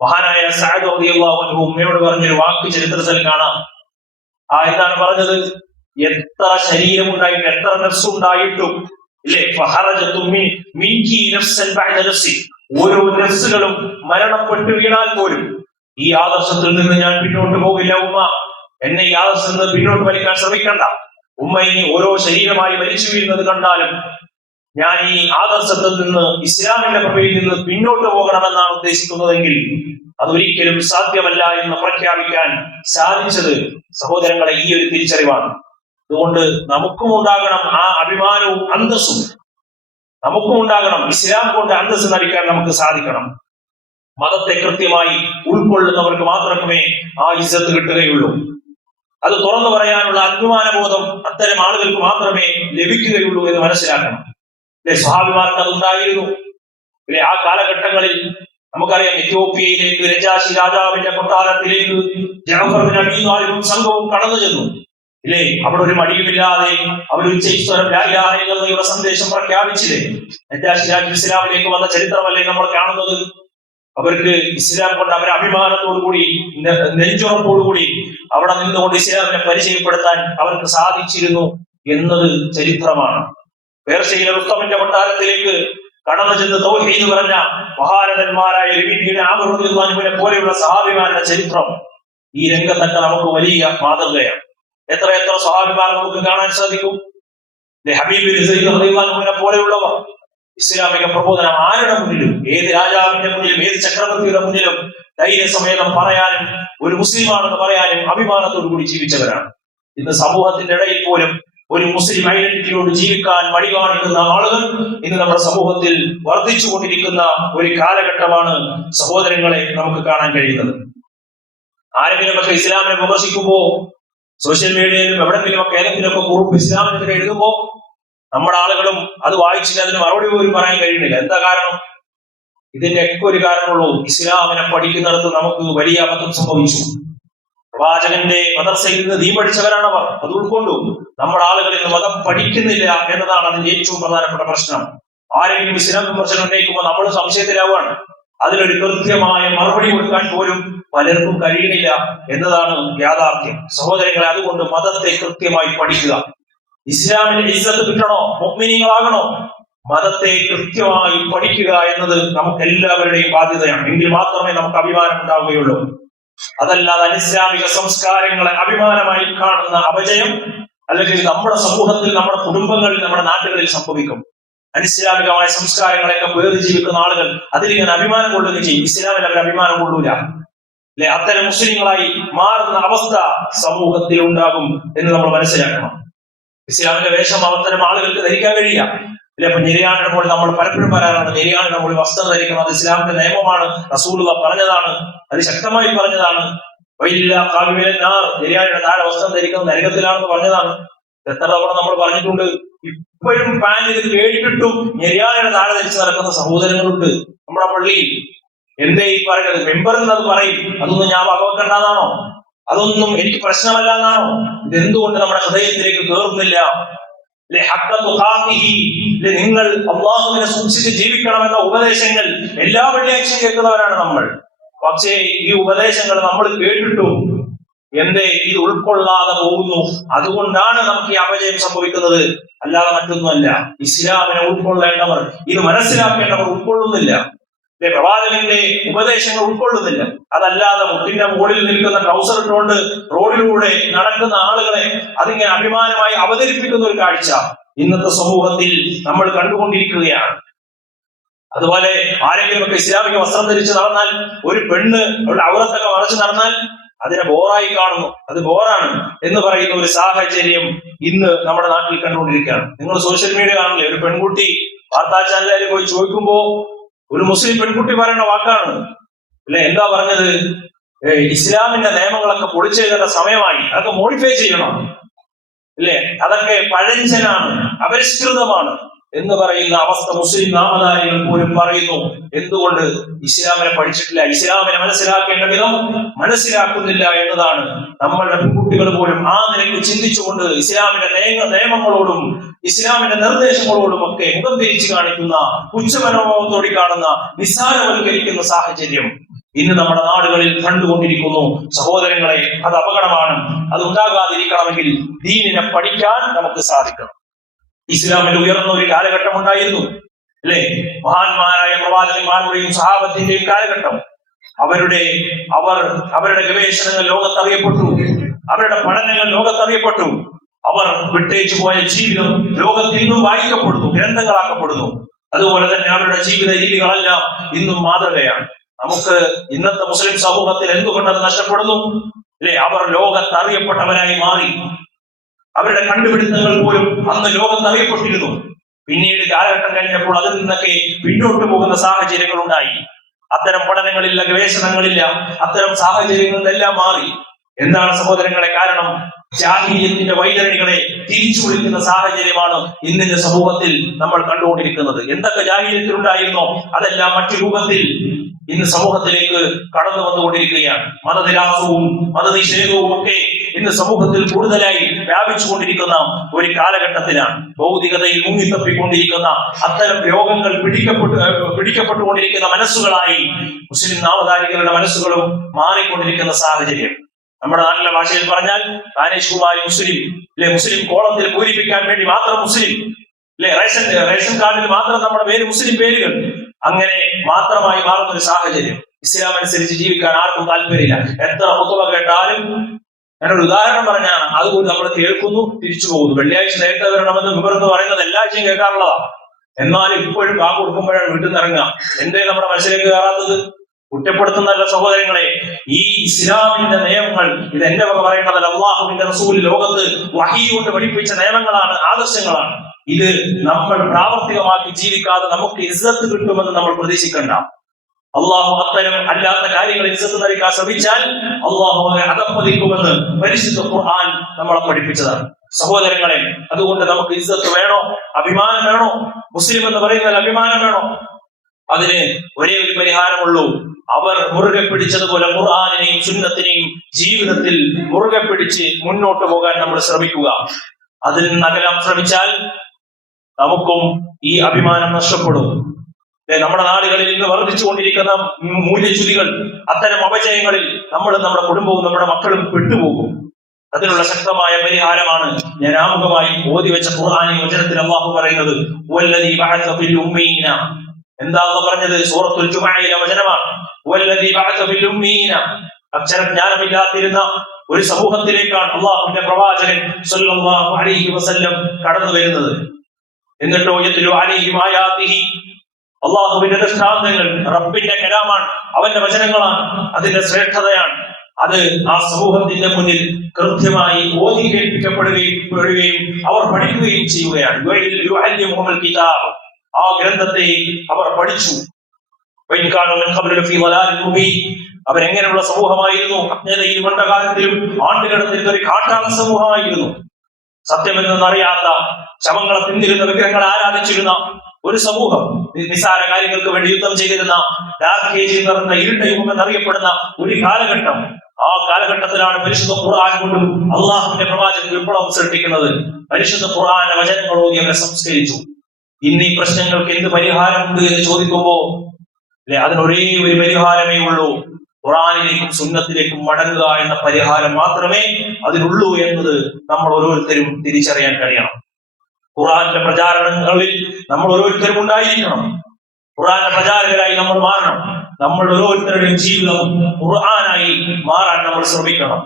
മഹാനായ സഅദ് റളിയല്ലാഹു അൻഹു ഉമ്മയോട് പറഞ്ഞൊരു വാക്ക് ചരിത്രത്തിൽ കാണാം. എന്താണ് പറഞ്ഞത്? എത്ര ശരീരം ഉണ്ടായിട്ടും എത്ര നഫ്സ് ഉണ്ടായിട്ടും ഇല്ലേ, ഓരോ നഫ്സുകളും മരണപ്പെട്ടു വീണാൽ പോലും ഈ ആദർശത്തിൽ നിന്ന് ഞാൻ പിന്നോട്ട് പോകില്ല ഉമ്മ. എന്നെ ഈ ആദർശത്തിൽ നിന്ന് പിന്നോട്ട് വലിക്കാൻ ശ്രമിക്കണ്ട ഉമ്മ. ഇനി ഓരോ ശരീരമായി വലിച്ചു വീഴുന്നത് കണ്ടാലും ഞാൻ ഈ ആദർശത്തിൽ നിന്ന് ഇസ്ലാമിന്റെ പ്രഭയിൽ നിന്ന് പിന്നോട്ട് പോകണമെന്നാണ് ഉദ്ദേശിക്കുന്നതെങ്കിൽ അതൊരിക്കലും സാധ്യമല്ല എന്ന് പ്രഖ്യാപിക്കാൻ സാധിച്ചത് സഹോദരങ്ങളെ ഈ ഒരു തിരിച്ചറിവാണ്. അതുകൊണ്ട് നമുക്കും ഉണ്ടാകണം ആ അഭിമാനവും അന്തസ്സും. നമുക്കും ഉണ്ടാകണം. ഇസ്ലാം കൊണ്ട് അന്തസ്സ് നടിക്കാൻ നമുക്ക് സാധിക്കണം. മതത്തെ കൃത്യമായി ഉൾക്കൊള്ളുന്നവർക്ക് മാത്രമേ ആ ഇസ്സത്ത് കിട്ടുകയുള്ളൂ. അത് തുറന്നു പറയാനുള്ള അഭിമാനബോധം അത്തരം ആളുകൾക്ക് മാത്രമേ ലഭിക്കുകയുള്ളൂ എന്ന് മനസ്സിലാക്കണം. സ്വഹാബിമാർക്ക് അതുണ്ടായിരുന്നു. ആ കാലഘട്ടങ്ങളിൽ നമുക്കറിയാം, എത്യോപ്യയിലേക്ക് നജാശി രാജാവിന്റെ കൊട്ടാരത്തിലേക്ക് ജഅഫർ ബിൻ അബീ ത്വാലിബും സംഘവും കടന്നു ചെന്നു. ഇല്ലേ, അവിടെ ഒരു മടിയുമില്ലാതെ അവർ ഉച്ചൈസ്വരം ലാ ഇലാഹ ഇല്ലല്ലാഹ് സന്ദേശം പ്രഖ്യാപിച്ചില്ലേ. നജാശി രാജാവ് ഇസ്ലാമിലേക്ക് വന്ന ചരിത്രമല്ലേ നമ്മൾ കാണുന്നത്. അവർക്ക് ഇസ്ലാം കൊണ്ട് അവരെ അഭിമാനത്തോടുകൂടി നെഞ്ചുറപ്പോടുകൂടി അവിടെ നിന്നുകൊണ്ട് ഇസ്ലാമിനെ പരിചയപ്പെടുത്താൻ അവർക്ക് സാധിച്ചിരുന്നു എന്നത് ചരിത്രമാണ്. പേർഷ്യയിലെ റുസ്തമിന്റെ കൊട്ടാരത്തിലേക്ക് കടന്നു ചെന്ന് തൗഹീദ് പറഞ്ഞ മഹാരഥന്മാരായ റളിയല്ലാഹു പോലെയുള്ള സഹാബിമാരുടെ ചരിത്രം ഈ രംഗത്തൊക്കെ നമുക്ക് വലിയ മാതൃകയാണ്. എത്ര സഹാബിമാർ നമുക്ക് കാണാൻ സാധിക്കും. ഹബീബ് ബിൻ സഈദ് റളിയല്ലാഹു അൻഹുവിനെ പോലെയുള്ളവർ ഇസ്ലാമിക പ്രബോധനം ആരുടെ മുന്നിലും, ഏത് രാജാവിന്റെ മുന്നിലും, ഏത് ചക്രവർത്തിയുടെ മുന്നിലും ധൈര്യസമേതം പറയാനും ഒരു മുസ്ലിമാണെന്ന് പറയാനും അഭിമാനത്തോടു കൂടി ജീവിച്ചവരാണ്. ഇന്ന് സമൂഹത്തിന്റെ ഇടയിൽ പോലും ഒരു മുസ്ലിം ഐഡന്റിറ്റിയോട് ജീവിക്കാൻ മടി കാണിക്കുന്ന ആളുകൾ ഇന്ന് നമ്മുടെ സമൂഹത്തിൽ വർദ്ധിച്ചുകൊണ്ടിരിക്കുന്ന ഒരു കാലഘട്ടമാണ് സഹോദരങ്ങളെ നമുക്ക് കാണാൻ കഴിയുന്നത്. ആരെങ്കിലും ഒക്കെ ഇസ്ലാമിനെ വിമർശിക്കുമ്പോ സോഷ്യൽ മീഡിയയിലും എവിടെങ്കിലുമൊക്കെ ഏതെങ്കിലുമൊക്കെ കുറിപ്പ് ഇസ്ലാമിനെതിരെ എഴുതുമ്പോ നമ്മുടെ ആളുകളും അത് വായിച്ചിട്ട് അതിന് മറുപടി പോലും പറയാൻ കഴിയുന്നില്ല. എന്താ കാരണം? ഇതിന്റെ ഒക്കെ ഒരു കാരണമുള്ളൂ, ഇസ്ലാമിനെ പഠിക്കുന്നിടത്ത് നമുക്ക് വലിയ അബദ്ധം സംഭവിച്ചു. പ്രവാചകന്റെ മദ്രസയിൽ നിന്ന് ദീൻ പഠിച്ചവരാണവർ. അത് ഉൾക്കൊണ്ടു. നമ്മുടെ ആളുകൾ ഇന്ന് മതം പഠിക്കുന്നില്ല എന്നതാണ് അതിന്റെ ഏറ്റവും പ്രധാനപ്പെട്ട പ്രശ്നം. ആരെങ്കിലും ഇസ്ലാം വിമർശനം ഉന്നയിക്കുമ്പോൾ നമ്മൾ സംശയത്തിലാവുകയാണ്. അതിനൊരു കൃത്യമായ മറുപടി കൊടുക്കാൻ പോലും പലർക്കും കഴിയുന്നില്ല എന്നതാണ് യാഥാർത്ഥ്യം. സഹോദരങ്ങളെ, അതുകൊണ്ട് മതത്തെ കൃത്യമായി പഠിക്കുക. ഇസ്ലാമിന്റെ ഇസ്സത്ത് കിട്ടണോ, മുഅ്മിനീങ്ങളാകണോ, മതത്തെ കൃത്യമായി പഠിക്കുക എന്നത് നമുക്ക് എല്ലാവരുടെയും ബാധ്യതയാണ്. എങ്കിൽ മാത്രമേ നമുക്ക് അഭിമാനം ഉണ്ടാവുകയുള്ളൂ. അതല്ലാതെ അനിസ്ലാമിക സംസ്കാരങ്ങളെ അഭിമാനമായി കാണുന്ന അപജയം അല്ലെങ്കിൽ നമ്മുടെ സമൂഹത്തിൽ, നമ്മുടെ കുടുംബങ്ങളിൽ, നമ്മുടെ നാട്ടുകളിൽ സംഭവിക്കും. അനിസ്ലാമികമായ സംസ്കാരങ്ങളെയൊക്കെ വേറെ ജീവിക്കുന്ന ആളുകൾ അതിലിങ്ങനെ അഭിമാനം കൊള്ളുകയും ചെയ്യും. ഇസ്ലാമിൽ അവർ അഭിമാനം കൊള്ളൂല. അല്ലെ, അത്തരം മുസ്ലിങ്ങളായി മാറുന്ന അവസ്ഥ സമൂഹത്തിൽ ഉണ്ടാകും എന്ന് നമ്മൾ മനസ്സിലാക്കണം. ഇസ്ലാമിന്റെ വേഷം അത്തരം ആളുകൾക്ക് ധരിക്കാൻ കഴിയില്ല. അല്ലെ, അപ്പൊ നിര്യാണയുടെ മുകളിൽ നമ്മൾ പലപ്പോഴും പറയാറാണ്, നിര്യാണയുടെ മുകളിൽ വസ്ത്രം ധരിക്കണം, അത് ഇസ്ലാമിന്റെ നിയമമാണ്, റസൂലുള്ളാഹി പറഞ്ഞതാണ്, അത് ശക്തമായി പറഞ്ഞതാണ്. നിര്യാണയുടെ താഴെ വസ്ത്രം ധരിക്കുന്നത് നരകത്തിലാണെന്ന് പറഞ്ഞതാണ്. എത്ര തവണ നമ്മൾ പറഞ്ഞിട്ടുണ്ട്. ഇപ്പോഴും പാൻ ഇത് കേട്ടിട്ടും നിര്യാണയുടെ താഴെ ധരിച്ച് നടക്കുന്ന സഹോദരങ്ങളുണ്ട് നമ്മുടെ പള്ളിയിൽ. എന്തേ ഈ പറയുന്നത്? മെമ്പറിൽ അത് പറയും, അതൊന്നും ഞാൻ വകവെക്കണ്ടെന്നാണോ? അതൊന്നും എനിക്ക് പ്രശ്നമല്ല എന്നാണോ? ഇതെന്തുകൊണ്ട് നമ്മുടെ ഹൃദയത്തിലേക്ക് കയറുന്നില്ല? നിങ്ങൾ അള്ളാഹുവിനെ സൂക്ഷിച്ച് ജീവിക്കണമെന്ന ഉപദേശങ്ങൾ എല്ലാ വെള്ളിയാഴ്ചയും കേൾക്കുന്നവരാണ് നമ്മൾ. പക്ഷേ ഈ ഉപദേശങ്ങൾ നമ്മൾ കേട്ടിട്ടും എന്തേ ഇത് ഉൾക്കൊള്ളാതെ പോകുന്നു? അതുകൊണ്ടാണ് നമുക്ക് ഈ അപജയം സംഭവിക്കുന്നത്, അല്ലാതെ മറ്റൊന്നുമല്ല. ഇസ്ലാമിനെ ഉൾക്കൊള്ളേണ്ടവർ, ഇത് മനസ്സിലാക്കേണ്ടവർ ഉൾക്കൊള്ളുന്നില്ല. പ്രവാചകന്റെ ഉപദേശങ്ങൾ ഉൾക്കൊള്ളുന്നില്ല. അതല്ലാതെ മുട്ടിന്റെ മുകളിൽ നിൽക്കുന്ന ട്രൗസർ ഇട്ടുകൊണ്ട് റോഡിലൂടെ നടക്കുന്ന ആളുകളെ അതിങ്ങനെ അഭിമാനമായി അവതരിപ്പിക്കുന്ന ഒരു കാഴ്ച ഇന്നത്തെ സമൂഹത്തിൽ നമ്മൾ കണ്ടുകൊണ്ടിരിക്കുകയാണ്. അതുപോലെ ആരെങ്കിലും ഒക്കെ ഇസ്ലാമിക വസ്ത്രം ധരിച്ച് നടന്നാൽ, ഒരു പെണ്ണ് അവരുടെ ഔറത്തൊക്കെ മറച്ചു നടന്നാൽ അതിനെ ബോറായി കാണുന്നു, അത് ബോറാണ് എന്ന് പറയുന്ന ഒരു സാഹചര്യം ഇന്ന് നമ്മുടെ നാട്ടിൽ കണ്ടുകൊണ്ടിരിക്കുകയാണ്. നിങ്ങൾ സോഷ്യൽ മീഡിയ കാണില്ലേ, ഒരു പെൺകുട്ടി വാർത്താ ചാനലിൽ പോയി ചോദിക്കുമ്പോ ഒരു മുസ്ലിം പെൺകുട്ടി പറയുന്ന വാക്കാണ് അല്ലെ. എന്താ പറഞ്ഞത്? ഇസ്ലാമിന്റെ നിയമങ്ങളൊക്കെ പൊളിച്ചെഴുതേണ്ട സമയമായി, അതൊക്കെ മോഡിഫൈ ചെയ്യണം അല്ലെ, അതൊക്കെ പഴഞ്ചനാണ്, അപരിഷ്കൃതമാണ് എന്ന് പറയുന്ന അവസ്ഥ മുസ്ലിം നാമധാരികൾ പോലും പറയുന്നു. എന്തുകൊണ്ട്? ഇസ്ലാമിനെ പഠിച്ചിട്ടില്ല, ഇസ്ലാമിനെ മനസ്സിലാക്കേണ്ട വിധം മനസ്സിലാക്കുന്നില്ല എന്നതാണ്. നമ്മളുടെ പെൺകുട്ടികൾ പോലും ആ നിലയ്ക്ക് ചിന്തിച്ചുകൊണ്ട് ഇസ്ലാമിന്റെ നിയമങ്ങളോടും ഇസ്ലാമിന്റെ നിർദ്ദേശങ്ങളോടും ഒക്കെ മുഖം തിരിച്ചു കാണിക്കുന്ന, പുച്ഛമനോഭാവത്തോടെ കാണുന്ന, നിസ്സാരവൽക്കരിക്കുന്ന സാഹചര്യം ഇന്ന് നമ്മുടെ നാടുകളിൽ കണ്ടുകൊണ്ടിരിക്കുന്നു. സഹോദരങ്ങളെ, അത് അപകടമാണ്. അത് ഉണ്ടാകാതിരിക്കണമെങ്കിൽ ദീനിനെ പഠിക്കാൻ നമുക്ക് സാധിക്കണം. ഇസ്ലാമിൽ ഉയർന്ന ഒരു കാലഘട്ടം ഉണ്ടായിരുന്നു അല്ലെ, മഹാന്മാരായ പ്രവാചകന്മാരുടെയും സഹാബത്തിന്റെയും കാലഘട്ടം. അവരുടെ ഗവേഷണങ്ങൾ ലോകത്തറിയപ്പെട്ടു, അവരുടെ പഠനങ്ങൾ ലോകത്തറിയപ്പെട്ടു. അവർ വിട്ടേച്ചു പോയ ജീവിതം ലോകത്തിൽ ഇന്നും വായിക്കപ്പെടുന്നു, ഗ്രന്ഥങ്ങളാക്കപ്പെടുന്നു. അതുപോലെ തന്നെ അവരുടെ ജീവിത രീതികളെല്ലാം ഇന്നും മാതൃകയാണ്. നമുക്ക് ഇന്നത്തെ മുസ്ലിം സമൂഹത്തിൽ എന്തുകൊണ്ടത് നഷ്ടപ്പെടുന്നു അല്ലെ? അവർ ലോകത്തറിയപ്പെട്ടവരായി മാറി. അവരുടെ കണ്ടുപിടുത്തങ്ങൾ പോലും അന്ന് ലോകത്തറിയപ്പെട്ടിരുന്നു. പിന്നീട് കാലഘട്ടം കഴിഞ്ഞപ്പോൾ അതിൽ നിന്നൊക്കെ പിന്നോട്ട് പോകുന്ന സാഹചര്യങ്ങൾ ഉണ്ടായി. അത്തരം പഠനങ്ങളില്ല, ഗവേഷണങ്ങളില്ല, അത്തരം സാഹചര്യങ്ങളിലെല്ലാം മാറി. എന്താണ് സഹോദരങ്ങളെ കാരണം? ജാഹിലിയത്തിന്റെ വൈതരണികളെ തിരിച്ചു വിളിക്കുന്ന സാഹചര്യമാണ് ഇന്നിന്റെ സമൂഹത്തിൽ നമ്മൾ കണ്ടുകൊണ്ടിരിക്കുന്നത്. എന്തൊക്കെ ജാഹിലിയത്തിൽ ഉണ്ടായിരുന്നോ അതെല്ലാം മറ്റു രൂപത്തിൽ ഇന്ന് സമൂഹത്തിലേക്ക് കടന്നു വന്നുകൊണ്ടിരിക്കുകയാണ്. മതനിരാസവും മതനിഷേധവും ഒക്കെ ഇന്ന് സമൂഹത്തിൽ കൂടുതലായി വ്യാപിച്ചുകൊണ്ടിരിക്കുന്ന ഒരു കാലഘട്ടത്തിലാണ്. ഭൗതികതയിൽ മുങ്ങിത്തപ്പിക്കൊണ്ടിരിക്കുന്ന അത്തരം രോഗങ്ങൾ പിടിക്കപ്പെട്ടുകൊണ്ടിരിക്കുന്ന മനസ്സുകളായി മുസ്ലിം നാമധാരികളുടെ മനസ്സുകളും മാറിക്കൊണ്ടിരിക്കുന്ന സാഹചര്യം. നമ്മുടെ നാട്ടിലെ ഭാഷയിൽ പറഞ്ഞാൽ ദാനേഷ് കുമാരി മുസ്ലിം അല്ലെ, മുസ്ലിം കോളത്തിൽ പൂരിപ്പിക്കാൻ വേണ്ടി മാത്രം മുസ്ലിം അല്ലെ, റേഷൻ കാർഡിൽ മാത്രം നമ്മുടെ പേര് മുസ്ലിം പേരുകൾ, അങ്ങനെ മാത്രമായി മാറുന്ന ഒരു സാഹചര്യം. ഇസ്ലാം അനുസരിച്ച് ജീവിക്കാൻ ആർക്കും താല്പര്യമില്ല. എത്ര ഹുതുബ കേട്ടാലും, ഞാനൊരു ഉദാഹരണം പറഞ്ഞാണ്, അതുകൊണ്ട് നമ്മൾ കേൾക്കുന്നു, തിരിച്ചു പോകുന്നു. വെള്ളിയാഴ്ച നേരത്തെ വരണമെന്ന് വിവരം പറയുന്നത് എല്ലാ ആഴ്ചയും കേൾക്കാറുള്ളതാണ്. എന്നാലും ഇപ്പോഴും ബാങ്ക് കൊടുക്കുമ്പോഴാണ് വീട്ടിൽ നിന്ന് ഇറങ്ങുക. എന്തേ നമ്മുടെ മനസ്സിലേക്ക് കയറാത്തത്? കുറ്റപ്പെടുത്തുന്നല്ല സഹോദരങ്ങളെ. ഈ ഇസ്ലാമിന്റെ നിയമങ്ങൾ ഇത് എന്റെ വക പറയേണ്ടതല്ല. അള്ളാഹുവിന്റെ റസൂൽ ലോകത്ത് വഹീ കൊണ്ട് പഠിപ്പിച്ച നിയമങ്ങളാണ്, ആദർശങ്ങളാണ്. ഇത് നമ്മൾ പ്രാവർത്തികമാക്കി ജീവിക്കാതെ നമുക്ക് ഇസ്സത്ത് കിട്ടുമെന്ന് നമ്മൾ പ്രതീക്ഷിക്കണ്ട. അള്ളാഹു അത്തരം അല്ലാത്ത കാര്യങ്ങൾ ഇസ്സത്ത് നൽകാൻ ശ്രമിച്ചാൽ അള്ളാഹു അധപ്പതിക്കുമെന്ന് പരിശുദ്ധ ഖുർആൻ നമ്മളെ പഠിപ്പിച്ചതാണ്. സഹോദരങ്ങളെ, അതുകൊണ്ട് നമുക്ക് ഇസ്സത്ത് വേണോ? അഭിമാനം വേണോ? മുസ്ലിം എന്ന് പറയുന്നതിൽ അഭിമാനം വേണോ? അതിന് ഒരേ ഒരു പരിഹാരമുള്ളൂ. അവർ മുറുകെ പിടിച്ചതുപോലെ ഖുർആനിനെയും സുന്നത്തിനെയും ജീവിതത്തിൽ മുറുകെ പിടിച്ച് മുന്നോട്ട് പോകാൻ നമ്മൾ ശ്രമിക്കുക. അതിൽ നിന്ന് അകലാൻ ശ്രമിച്ചാൽ നമുക്കും ഈ അഭിമാനം നഷ്ടപ്പെടും. നമ്മുടെ നാടുകളിൽ ഇന്ന് വർദ്ധിച്ചുകൊണ്ടിരിക്കുന്ന മൂല്യച്യുതികൾ, അത്തരം അപജയങ്ങളിൽ നമ്മളും നമ്മുടെ കുടുംബവും നമ്മുടെ മക്കളും പെട്ടുപോകും. അതിനുള്ള ശക്തമായ പരിഹാരമാണ് ഞാൻ ആമുഖമായി ഓതി വെച്ച ഖുർആനി വചനത്തിൽ അല്ലാഹു പറയുന്നത്. വല്ലദീ ബഅസ ഫിൽ ഉമ്മീന, എന്താ പറഞ്ഞത്? സൂറത്തുൽ ജുമുഅയിലെ വചനമാണ്. വല്ലദീ ബഅസ ഫിൽ ഉമ്മീന, അക്ഷരജ്ഞാനമില്ലാതിരുന്ന ഒരു സമൂഹത്തിലേക്കാണ് അല്ലാഹുവിന്റെ പ്രവാചകൻ സ്വല്ലല്ലാഹു അലൈഹി വസല്ലം കടന്നു വരുന്നത്. എന്നിട്ടോ യത്ലു അലൈഹിം ആയാതിഹി, അല്ലാഹുവിന്റെ ദൃഷ്ടാന്തങ്ങൾ, റബ്ബിന്റെ കലാമാണ്, അവന്റെ വചനങ്ങളാണ്, അതിന്റെ ശ്രേഷ്ഠതയാണ്. അത് ആ സമൂഹത്തിന്റെ മുന്നിൽ കൃത്യമായി ഓതി കേൾപ്പിക്കപ്പെടുകയും അവർ പഠിക്കുകയും ചെയ്യുകയാണ്. ആ ഗ്രന്ഥത്തെ അവർ പഠിച്ചു. അവരെങ്ങനെയുള്ള സമൂഹമായിരുന്നു? അജ്ഞതയിൽ മണ്ഡകാലത്തിലും ആണ്ടുകടത്തിലും ഒരു കാട്ടാള സമൂഹമായിരുന്നു. സത്യമെന്നറിയാത്ത, ശവങ്ങളെ പിന്തിരുന്ന, വിഗ്രഹങ്ങളെ ആരാധിച്ചിരുന്ന ഒരു സമൂഹം, നിസ്സാര കാര്യങ്ങൾക്ക് വേണ്ടി യുദ്ധം ചെയ്തിരുന്ന, ഡാർക്ക് ഏജിൽ നടന്ന ഇരുണ്ട യുഗം എന്നറിയപ്പെടുന്ന ഒരു കാലഘട്ടം. ആ കാലഘട്ടത്തിലാണ് പരിശുദ്ധ ഖുർആൻ കൊണ്ടും അള്ളാഹുവിന്റെ പ്രവാചകൻ വിപ്ലവം സൃഷ്ടിക്കുന്നത്. പരിശുദ്ധ ഖുർആന്റെ വചനങ്ങളോതി അവരെ സംസ്കരിച്ചു. ഇന്ന് ഈ പ്രശ്നങ്ങൾക്ക് എന്ത് പരിഹാരമുണ്ട് എന്ന് ചോദിക്കുമ്പോ അതിനൊരേ ഒരു പരിഹാരമേ ഉള്ളൂ. ഖുർആനിലേക്കും സുന്നത്തിലേക്കും മടങ്ങുക എന്ന പരിഹാരം മാത്രമേ അതിനുള്ളൂ എന്നത് നമ്മൾ ഓരോരുത്തരും തിരിച്ചറിയാൻ കഴിയണം. ഖുർആന്റെ പ്രചാരണങ്ങളിൽ നമ്മൾ ഓരോരുത്തരും ഉണ്ടായിരിക്കണം. ഖുർആന്റെ പ്രചാരകരായി നമ്മൾ മാറണം. നമ്മൾ ഓരോരുത്തരുടെയും ജീവിതം ഖുർആനായി മാറാൻ നമ്മൾ ശ്രമിക്കണം.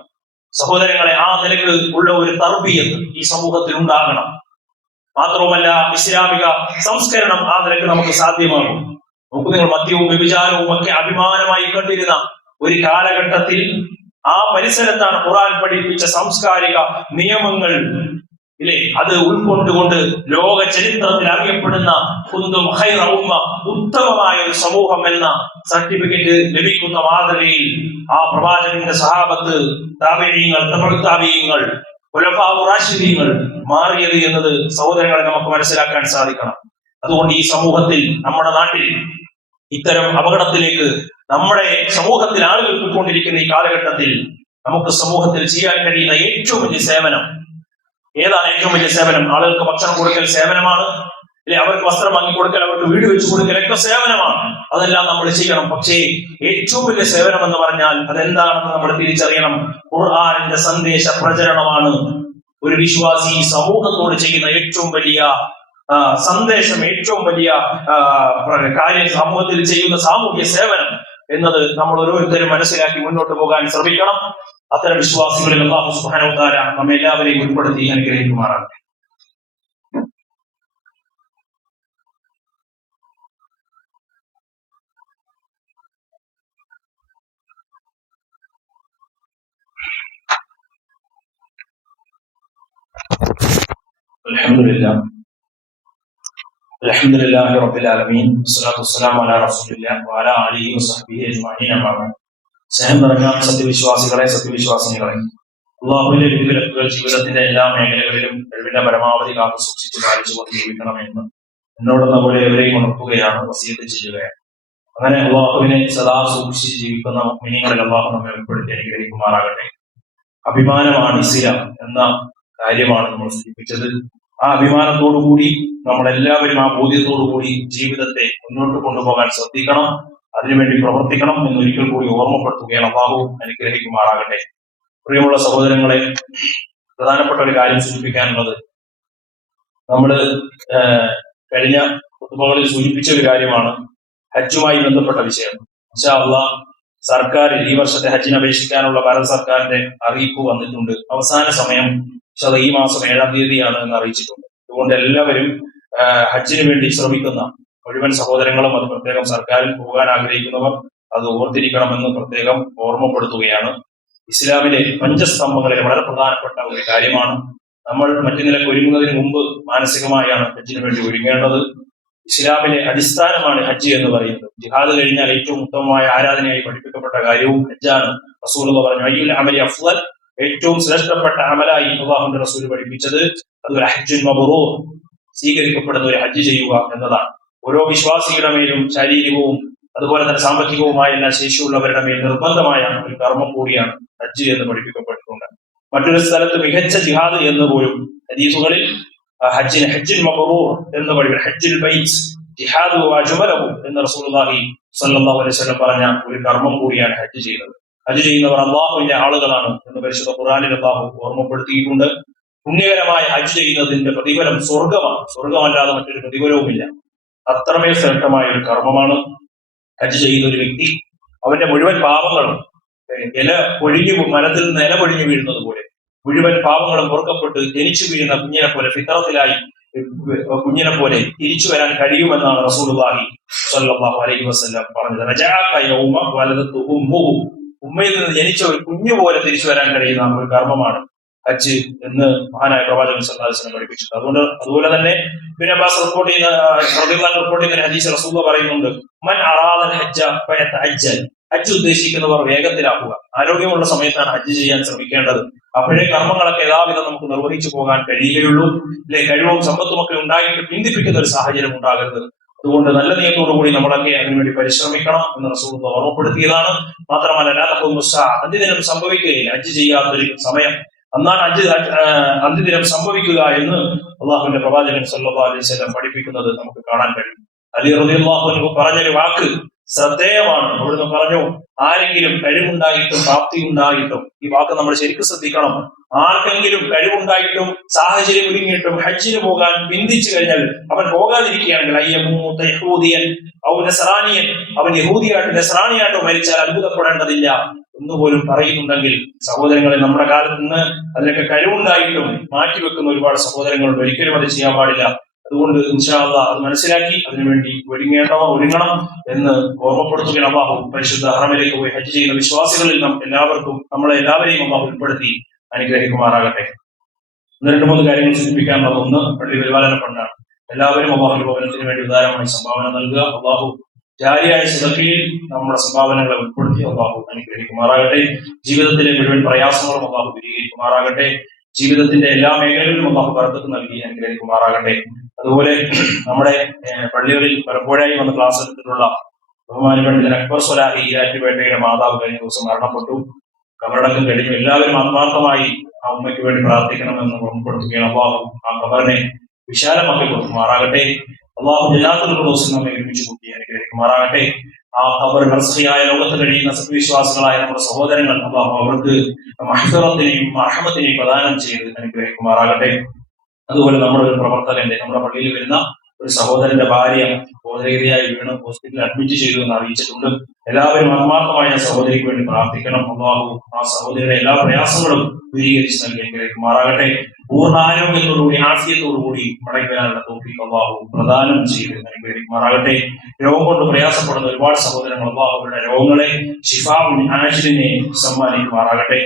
സഹോദരങ്ങളെ, ആ നിലക്ക് ഉള്ള ഒരു തർബിയത്ത് ഈ സമൂഹത്തിൽ ഉണ്ടാകണം. മാത്രവുമല്ല, ഇസ്ലാമിക സംസ്കരണം ആ നിലക്ക് നമുക്ക് സാധ്യമാകും. നമുക്ക് നിങ്ങൾ മദ്യവും വ്യഭിചാരവും ഒക്കെ അഭിമാനമായി കണ്ടിരുന്ന ഒരു കാലഘട്ടത്തിൽ ആ പരിസരത്താണ് ഖുർആൻ പഠിപ്പിച്ച സാംസ്കാരിക നിയമങ്ങൾ ഇല്ലേ, അത് ഉൾക്കൊണ്ടുകൊണ്ട് ലോക ചരിത്രത്തിൽ അറിയപ്പെടുന്ന കുന്തും ഖൈറ ഉമ്മ, ഉത്തമമായ ഒരു സമൂഹം എന്ന സർട്ടിഫിക്കറ്റ് ലഭിക്കുന്ന മാതൃകയിൽ ആ പ്രവാചകന്റെ സഹാബത്ത്, താബിഈങ്ങൾ, തബഉ താബിഈങ്ങൾ, ഖുലഫാഉ റാഷിദീങ്ങൾ മാറിയത് എന്നത് സഹോദരങ്ങളെ നമുക്ക് മനസ്സിലാക്കാൻ സാധിക്കണം. അതുകൊണ്ട് ഈ സമൂഹത്തിൽ, നമ്മുടെ നാട്ടിൽ ഇത്തരം അപകടത്തിലേക്ക് നമ്മുടെ സമൂഹത്തിൽ ആളുകൾ പോയിക്കൊണ്ടിരിക്കുന്ന ഈ കാലഘട്ടത്തിൽ നമുക്ക് സമൂഹത്തിൽ ചെയ്യാൻ കഴിയുന്ന ഏറ്റവും വലിയ സേവനം ഏതാണ്? ഏറ്റവും വലിയ സേവനം ആളുകൾക്ക് ഭക്ഷണം കൊടുക്കൽ സേവനമാണ്, അല്ലെ? അവർക്ക് വസ്ത്രം വാങ്ങിക്കൊടുക്കൽ, അവർക്ക് വീട് വെച്ചു കൊടുക്കലൊക്കെ സേവനമാണ്. അതെല്ലാം നമ്മൾ ചെയ്യണം. പക്ഷേ ഏറ്റവും വലിയ സേവനം എന്ന് പറഞ്ഞാൽ അതെന്താണെന്ന് നമ്മൾ തിരിച്ചറിയണം. ഖുർആനിന്റെ സന്ദേശ പ്രചരണമാണ് ഒരു വിശ്വാസി സമൂഹത്തോട് ചെയ്യുന്ന ഏറ്റവും വലിയ സന്ദേശം, ഏറ്റവും വലിയ കാര്യം, സമൂഹത്തിൽ ചെയ്യുന്ന സാമൂഹ്യ സേവനം എന്നത് നമ്മൾ ഓരോരുത്തരും മനസ്സിലാക്കി മുന്നോട്ട് പോകാൻ ശ്രമിക്കണം. അത്തരം വിശ്വാസികളിൽ അല്ലാഹു സുബ്ഹാനഹു വ തആല നമ്മെ എല്ലാവരെയും ഉൾപ്പെടുത്തി അനുഗ്രഹിക്കുമാറാകട്ടെ. അൽഹംദുലില്ലാഹി റബ്ബിൽ ആലമീൻ, വസ്സലാത്തു വസ്സലാമു അലാ റസൂലില്ലാഹി വഅലാ ആലിഹി വസഹ്ബിഹി അജ്മഈൻ. അമ്മാ ബഅദ്. സ്നേഹം നിറഞ്ഞ സത്യവിശ്വാസികളെ, സത്യവിശ്വാസിനികളെ, അല്ലാഹുവിന്റെ വിധിവിലക്കുകൾ ജീവിതത്തിന്റെ എല്ലാ മേഖലകളിലും കഴിവിന്റെ പരമാവധി കാത്തു സൂക്ഷിച്ച് പാലിച്ചുകൊണ്ട് ജീവിക്കണമെന്ന് എന്നോടുള്ള പോലെ എവരെയും ഉണർത്തുകയാണ്, വസിയത്ത് ചെയ്യുകയാണ്. അങ്ങനെ അല്ലാഹുവിനെ സദാ സൂക്ഷിച്ച് ജീവിക്കുന്ന മുഅ്മിനീങ്ങളിൽ അല്ലാഹു നമ്മെ ഉൾപ്പെടുത്തി അനുഗ്രഹിക്കുമാറാകട്ടെ. അഭിമാനമാണ് ഇസ്ലാം എന്ന കാര്യമാണ് നമ്മൾ സൂചിപ്പിച്ചത്. ആ അഭിമാനത്തോടുകൂടി നമ്മളെല്ലാവരും, ആ ബോധ്യത്തോടുകൂടി ജീവിതത്തെ മുന്നോട്ട് കൊണ്ടുപോകാൻ ശ്രദ്ധിക്കണം, അതിനുവേണ്ടി പ്രവർത്തിക്കണം എന്ന് ഒരിക്കൽ കൂടി ഓർമ്മപ്പെടുത്തുകയാണ്. അല്ലാഹു അനുഗ്രഹിക്കുമാറാകട്ടെ. പ്രിയമുള്ള സഹോദരങ്ങളെ, പ്രധാനപ്പെട്ട ഒരു കാര്യം സൂചിപ്പിക്കാനുള്ളത്, നമ്മള് കഴിഞ്ഞ ഖുതുബകളിൽ സൂചിപ്പിച്ച ഒരു കാര്യമാണ് ഹജ്ജുമായി ബന്ധപ്പെട്ട വിഷയം. ഇൻഷാ അല്ലാഹ് സർക്കാർ ഈ വർഷത്തെ ഹജ്ജിന് അപേക്ഷിക്കാനുള്ള ഭാരത സർക്കാരിന്റെ അറിയിപ്പ് വന്നിട്ടുണ്ട്. അവസാന സമയം ഈ മാസം 7-ാം തീയതിയാണ് എന്ന് അറിയിച്ചിട്ടുണ്ട്. അതുകൊണ്ട് എല്ലാവരും ഹജ്ജിന് വേണ്ടി ശ്രമിക്കുന്ന മുഴുവൻ സഹോദരങ്ങളും, അത് പ്രത്യേകം സർക്കാരിൽ പോകാൻ ആഗ്രഹിക്കുന്നവർ അത് ഓർത്തിരിക്കണമെന്ന് പ്രത്യേകം ഓർമ്മപ്പെടുത്തുകയാണ്. ഇസ്ലാമിലെ പഞ്ചസ്തംഭങ്ങളിൽ വളരെ പ്രധാനപ്പെട്ട ഒരു കാര്യമാണ്. നമ്മൾ മറ്റു നിലക്ക് ഒരുങ്ങുന്നതിന് മുമ്പ് മാനസികമായാണ് ഹജ്ജിന് വേണ്ടി ഒരുങ്ങേണ്ടത്. ഇസ്ലാമിലെ അടിസ്ഥാനമാണ് ഹജ്ജ് എന്ന് പറയുന്നത്. ജിഹാദ് കഴിഞ്ഞാൽ ഏറ്റവും ഉത്തമമായ ആരാധനയായി പഠിപ്പിക്കപ്പെട്ട കാര്യവും ഹജ്ജാണ്. റസൂലുള്ളാഹി പറഞ്ഞു, അയ്യുൽ അമലി അഫ്ളൽ, ഏറ്റവും ശ്രേഷ്ഠപ്പെട്ട അമലായി അല്ലാഹുവിന്റെ റസൂൽ പഠിപ്പിച്ചത് അത് ഒരു ഹജ്ജുൻ മബ്റൂർ, സ്വീകരിക്കപ്പെടുന്ന ഒരു ഹജ്ജ് ചെയ്യുക എന്നതാണ്. ഓരോ വിശ്വാസിയുടെ മേലും ശാരീരികവും അതുപോലെ തന്നെ സാമ്പത്തികവുമായ എല്ലാ ശേഷിയുള്ളവരുടെ മേൽ നിർബന്ധമായ ഒരു കർമ്മം കൂടിയാണ് ഹജ്ജ് എന്ന് പഠിപ്പിക്കപ്പെട്ടിട്ടുണ്ട്. മറ്റൊരു സ്ഥലത്ത് മികച്ച ജിഹാദ് എന്ന് പോലും ഹദീസുകളിൽ ഹജ്ജിന് ഹജ്ജുൽ മബ്റൂർ എന്ന് പഠിപ്പിക്കും. ഹജ്ജുൽ ബൈത്ത് ജിഹാദു വഅജ്മലഹു എന്ന് റസൂലുള്ളാഹി സ്വല്ലല്ലാഹു അലൈഹി വസല്ലം പറഞ്ഞ ഒരു കർമ്മം കൂടിയാണ് ഹജ്ജ് ചെയ്യുന്നത്. ഹജ്ജ് ചെയ്യുന്നവർ അല്ലാഹുവിന്റെ ആളുകളാണ് എന്ന് പരിശുദ്ധ ഖുർആനിൽ അല്ലാഹു ഓർമ്മപ്പെടുത്തിയിട്ടുണ്ട്. പുണ്യകരമായ ഹജ്ജ് ചെയ്യുന്നതിന്റെ പ്രതിഫലം സ്വർഗമാണ്. സ്വർഗമല്ലാതെ മറ്റൊരു പ്രതിഫലവുമില്ല. അത്രമേൽ ശ്രേഷ്ഠമായ ഒരു കർമ്മമാണ് ഹജ്ജ് ചെയ്യുന്ന ഒരു വ്യക്തി. അവന്റെ മുഴുവൻ പാപങ്ങളും ഇല പൊഴിഞ്ഞു, മരത്തിൽ നിന്ന് ഇല പൊഴിഞ്ഞു വീഴുന്നത് പോലെ മുഴുവൻ പാപങ്ങളും പൊറുക്കപ്പെട്ട് ജനിച്ചു വീഴുന്ന കുഞ്ഞിനെ പോലെ, ഫിത്രത്തിലായി കുഞ്ഞിനെ പോലെ തിരിച്ചു വരാൻ കഴിയുമെന്നാണ് റസൂലുള്ളാഹി സ്വല്ലല്ലാഹു അലൈഹി വസല്ലം പറഞ്ഞത്. റജഅക യൗമ വലദതു ഉമ്മുഹു, ഉമ്മയിൽ നിന്ന് ജനിച്ച ഒരു കുഞ്ഞു പോലെ തിരിച്ചു വരാൻ കഴിയുന്ന ഒരു കർമ്മമാണ് ഹജ്ജ് എന്ന് മഹാനായ പ്രവാചകൻ സല്ലല്ലാഹു അലൈഹി വസല്ലം പഠിപ്പിച്ചു. അതുപോലെ തന്നെ ഇബ്നു അബ്ബാസ് റിപ്പോർട്ട് ചെയ്യുന്ന ഹദീസ് റസൂലുള്ളാഹി പറയുന്നുണ്ട്, മൻ അറാദൽ ഹജ്ജ ഫയതഅജ്ജൽ, ഹജ്ജ് ഉദ്ദേശിക്കുന്നവർ വേഗത്തിലാക്കുക. ആരോഗ്യമുള്ള സമയത്താണ് ഹജ്ജ് ചെയ്യാൻ ശ്രമിക്കേണ്ടത്. അപ്പോഴേ കർമ്മങ്ങളൊക്കെ യഥാവിധം നമുക്ക് നിർവഹിച്ചു പോകാൻ കഴിയുകയുള്ളൂ. അല്ലെ, കഴിവും സമ്പത്തും ഒക്കെ ഉണ്ടായിട്ട് പിന്തിപ്പിക്കുന്ന ഒരു സാഹചര്യം ഉണ്ടാകരുത്. അതുകൊണ്ട് നല്ല നിയമത്തോടുകൂടി നമ്മളൊക്കെ അതിനുവേണ്ടി പരിശ്രമിക്കണം എന്ന് റസൂലുള്ളാഹി ഓർമ്മപ്പെടുത്തിയതാണ്. മാത്രമല്ല, ലാ തഖൂമു സ്സാഅ, അന്ത്യദിനം സംഭവിക്കുകയില്ല. ഹജ്ജ് ചെയ്യാത്തൊരു സമയം അന്നാണ് അന്ത്യദിനം സംഭവിക്കുക എന്ന് അള്ളാഹുവിന്റെ പ്രവാചകൻ സല്ലല്ലാഹു അലൈഹി വസല്ലം പഠിപ്പിക്കുന്നത് നമുക്ക് കാണാൻ കഴിയും. അലി റളിയല്ലാഹു അൻഹു പറഞ്ഞൊരു വാക്ക് ശ്രദ്ധേയമാണ്. അവിടുന്ന് പറഞ്ഞു, ആരെങ്കിലും കഴിവുണ്ടായിട്ടും പ്രാപ്തി ഉണ്ടായിട്ടും, ഈ വാക്ക് നമ്മൾ ശരിക്കും ശ്രദ്ധിക്കണം, ആർക്കെങ്കിലും കഴിവുണ്ടായിട്ടും സാഹചര്യം ഒരുങ്ങിയിട്ടും ഹജ്ജിന് പോകാൻ പിന്തിച്ചു കഴിഞ്ഞാൽ അവൻ പോകാതിരിക്കുകയാണെങ്കിൽ, അവൻ യഹൂദിയായിട്ടും നസ്രാനിയായിട്ടോ മരിച്ചാൽ അത്ഭുതപ്പെടേണ്ടതില്ല എന്നുപോലും പറയുന്നുണ്ടെങ്കിൽ, സഹോദരങ്ങളെ, നമ്മുടെ കാലത്ത് നിന്ന് അതിനൊക്കെ കഴിവുണ്ടായിട്ടും മാറ്റിവെക്കുന്ന ഒരുപാട് സഹോദരങ്ങളുണ്ട്. ഒരിക്കലും അത് ചെയ്യാൻ പാടില്ല. അതുകൊണ്ട് ഇൻഷാ അല്ലാഹ് അത് മനസ്സിലാക്കി അതിനുവേണ്ടി ഒരുങ്ങണം എന്ന് ഓർമ്മപ്പെടുത്തുകയാണ്. അല്ലാഹു പരിശുദ്ധ ഹറമിലേക്ക് പോയി ഹജ്ജ് ചെയ്യുന്ന വിശ്വാസികളിൽ നമ്മളെ എല്ലാവരെയും അല്ലാഹു ഉൾപ്പെടുത്തി അനുഗ്രഹിക്കുമാറാകട്ടെ. 3 കാര്യങ്ങൾ സൂചിപ്പിക്കാനുള്ളത്. ഒന്ന്, പള്ളി പരിപാലന ഫണ്ടാണ്. എല്ലാവരും അള്ളാഹുവിന്റെ ഭവനത്തിന് വേണ്ടി ഉദാരമായി സംഭാവന നൽകുക. അള്ളാഹു ജാരിയായ സദഖയിൽ നമ്മുടെ സംഭാവനകളെ ഉൾപ്പെടുത്തി അള്ളാഹു അനുഗ്രഹിക്കുമാറാകട്ടെ. ജീവിതത്തിലെ മുഴുവൻ പ്രയാസങ്ങളും അള്ളാഹു ദൂരീകരിക്കുമാറാകട്ടെ. ജീവിതത്തിന്റെ എല്ലാ മേഖലകളിലും അള്ളാഹു ബർക്കത്ത് നൽകി അനുഗ്രഹിക്കുമാറാകട്ടെ. അതുപോലെ നമ്മുടെ പള്ളികളിൽ പലപ്പോഴായി വന്ന് ക്ലാസ് എടുത്തിട്ടുള്ള ബഹുമാന പണ്ഡിതൻ അക്ബർ സ്വലാഹി ഈരാറ്റുപേട്ടയുടെ മാതാവ് കഴിഞ്ഞ ദിവസം മരണപ്പെട്ടു. കബറടക്കം കഴിഞ്ഞു. എല്ലാവരും ആത്മാർത്ഥമായി ആ ഉമ്മയ്ക്ക് വേണ്ടി പ്രാർത്ഥിക്കണമെന്ന് ഓർമ്മപ്പെടുത്തുകയാണ്. അള്ളാഹു ആ ഖബറിനെ വിശാലമാക്കി കൊടുക്കുമാറാകട്ടെ. അള്ളാഹു ജന്നാത്തുൽ ഫിർദൗസിൽ നമ്മെ ഒരുമിച്ച് കൂട്ടി അനുഗ്രഹിക്കുമാറാകട്ടെ. ആ ഖബർ ബർസഖിയായ ലോകത്ത് കഴിയുന്ന സത്യവിശ്വാസികളായ നമ്മുടെ സഹോദരങ്ങൾ അള്ളാഹു അവർക്ക് മഹ്ഫിറത്തിനെയും റഹ്മത്തിനെയും പ്രദാനം ചെയ്ത് അനുഗ്രഹിക്കുമാറാകട്ടെ. അതുപോലെ നമ്മുടെ ഒരു പ്രവർത്തകന്റെ, നമ്മുടെ പള്ളിയിൽ വരുന്ന ഒരു സഹോദരന്റെ ഭാര്യ ബോധരഹിതയായി വീണ് ഹോസ്പിറ്റലിൽ അഡ്മിറ്റ് ചെയ്തു എന്ന് അറിയിച്ചിട്ടുണ്ട്. എല്ലാവരും ആത്മാർത്ഥമായ സഹോദരിക്ക് വേണ്ടി പ്രാർത്ഥിക്കണം. അള്ളാഹു ആ സഹോദരിയുടെ എല്ലാ പ്രയാസങ്ങളും ദൂരീകരിച്ച് നൽകി അനുഗ്രഹിക്കുമാറാകട്ടെ. പൂർണ്ണ ആരോഗ്യത്തോടുകൂടി ആഫിയത്തോടുകൂടി മടങ്ങി വരാനുള്ള തൗഫീഖ് അള്ളാഹു പ്രദാനം ചെയ്ത് അനുഗ്രഹിക്കുമാറാകട്ടെ. രോഗം കൊണ്ട് പ്രയാസപ്പെടുന്ന ഒരുപാട് സഹോദരങ്ങൾ അള്ളാഹു അവരുടെ രോഗങ്ങളെ ശിഫാഉൻ ആജിലിനെ സമ്മാനിക്കുമാറാകട്ടെ.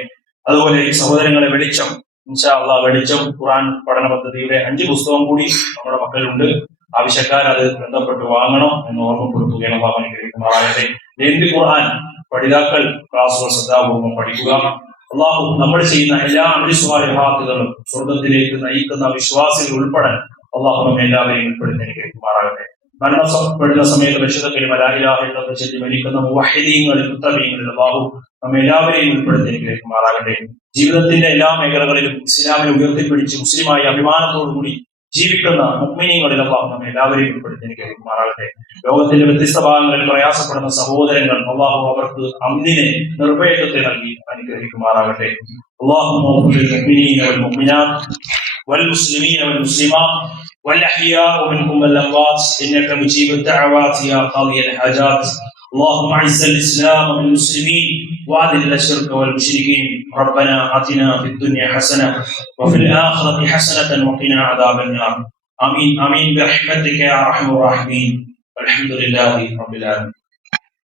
അതുപോലെ സഹോദരങ്ങളെ വെളിച്ചം, ഇൻഷാ അല്ലാഹ് വെളിച്ചം ഖുർആൻ പഠന പദ്ധതിയുടെ 5 പുസ്തകം കൂടി നമ്മുടെ മക്കളുണ്ട്. ആവശ്യക്കാർ അത് ബന്ധപ്പെട്ട് വാങ്ങണം എന്ന് ഓർമ്മപ്പെടുത്തുകയാണ്. അള്ളാഹു അനുഗ്രഹിക്കുമാറാകട്ടെ. ഹിന്ദി ഖുർആൻ പഠിതാക്കൾ ക്ലാസുകൾ ശ്രദ്ധാപൂർവ്വം പഠിക്കുക. അള്ളാഹു നമ്മൾ ചെയ്യുന്ന എല്ലാ അമലിസ്വാലിഹാത്തുകളും സ്വർഗത്തിലേക്ക് നയിക്കുന്ന വിശ്വാസികൾ ഉൾപ്പെടാൻ അള്ളാഹു നമ്മെ എല്ലാവരെയും ഉൾപ്പെടുത്തി അനുഗ്രഹിക്കുമാറാകട്ടെ. മരണപ്പെടുന്ന സമയത്ത് പരിശുദ്ധ ലാ ഇലാഹ ഇല്ലല്ലാഹ് ചൊല്ലി മരിക്കുന്ന മുവഹ്ഹിദീങ്ങളിൽ മുത്തഖീങ്ങളിൽ അള്ളാഹു നമ്മെ എല്ലാവരെയും ഉൾപ്പെടുത്തി അനുഗ്രഹിക്കുമാറാകട്ടെ. ജീവിതത്തിന്റെ എല്ലാ മേഖലകളിലും ഇസ്ലാമിനെ ഉയർത്തിപ്പിടിച്ച് മുസ്ലിമായി അഭിമാനത്തോടുകൂടി ജീവിക്കുന്ന മുഅ്മിനീങ്ങളിൽ അള്ളാഹു നമ്മെ എല്ലാവരെയും ഉൾപ്പെടുത്തി അനുഗ്രഹിക്കുമാറാകട്ടെ. ലോകത്തിന്റെ വ്യത്യസ്ത ഭാഗങ്ങളിൽ പ്രയാസപ്പെടുന്ന സഹോദരങ്ങൾ അള്ളാഹു അവർക്ക് അമ്നിനെ, നിർഭയത്വത്തെ നൽകി അനുഗ്രഹിക്കുമാറാകട്ടെ. اللهم اغفر للمؤمنين والمؤمنات والمسلمين والمسلمات والأحياء منهم والأموات إنك مجيب الدعوات يا قاضي الحاجات. اللهم اعز الإسلام والمسلمين وأذل الشرك والمشركين. ربنا آتنا في الدنيا حسنة وفي الآخرة حسنة وقنا عذاب النار. آمين آمين برحمتك يا أرحم الراحمين. والحمد لله رب العالمين.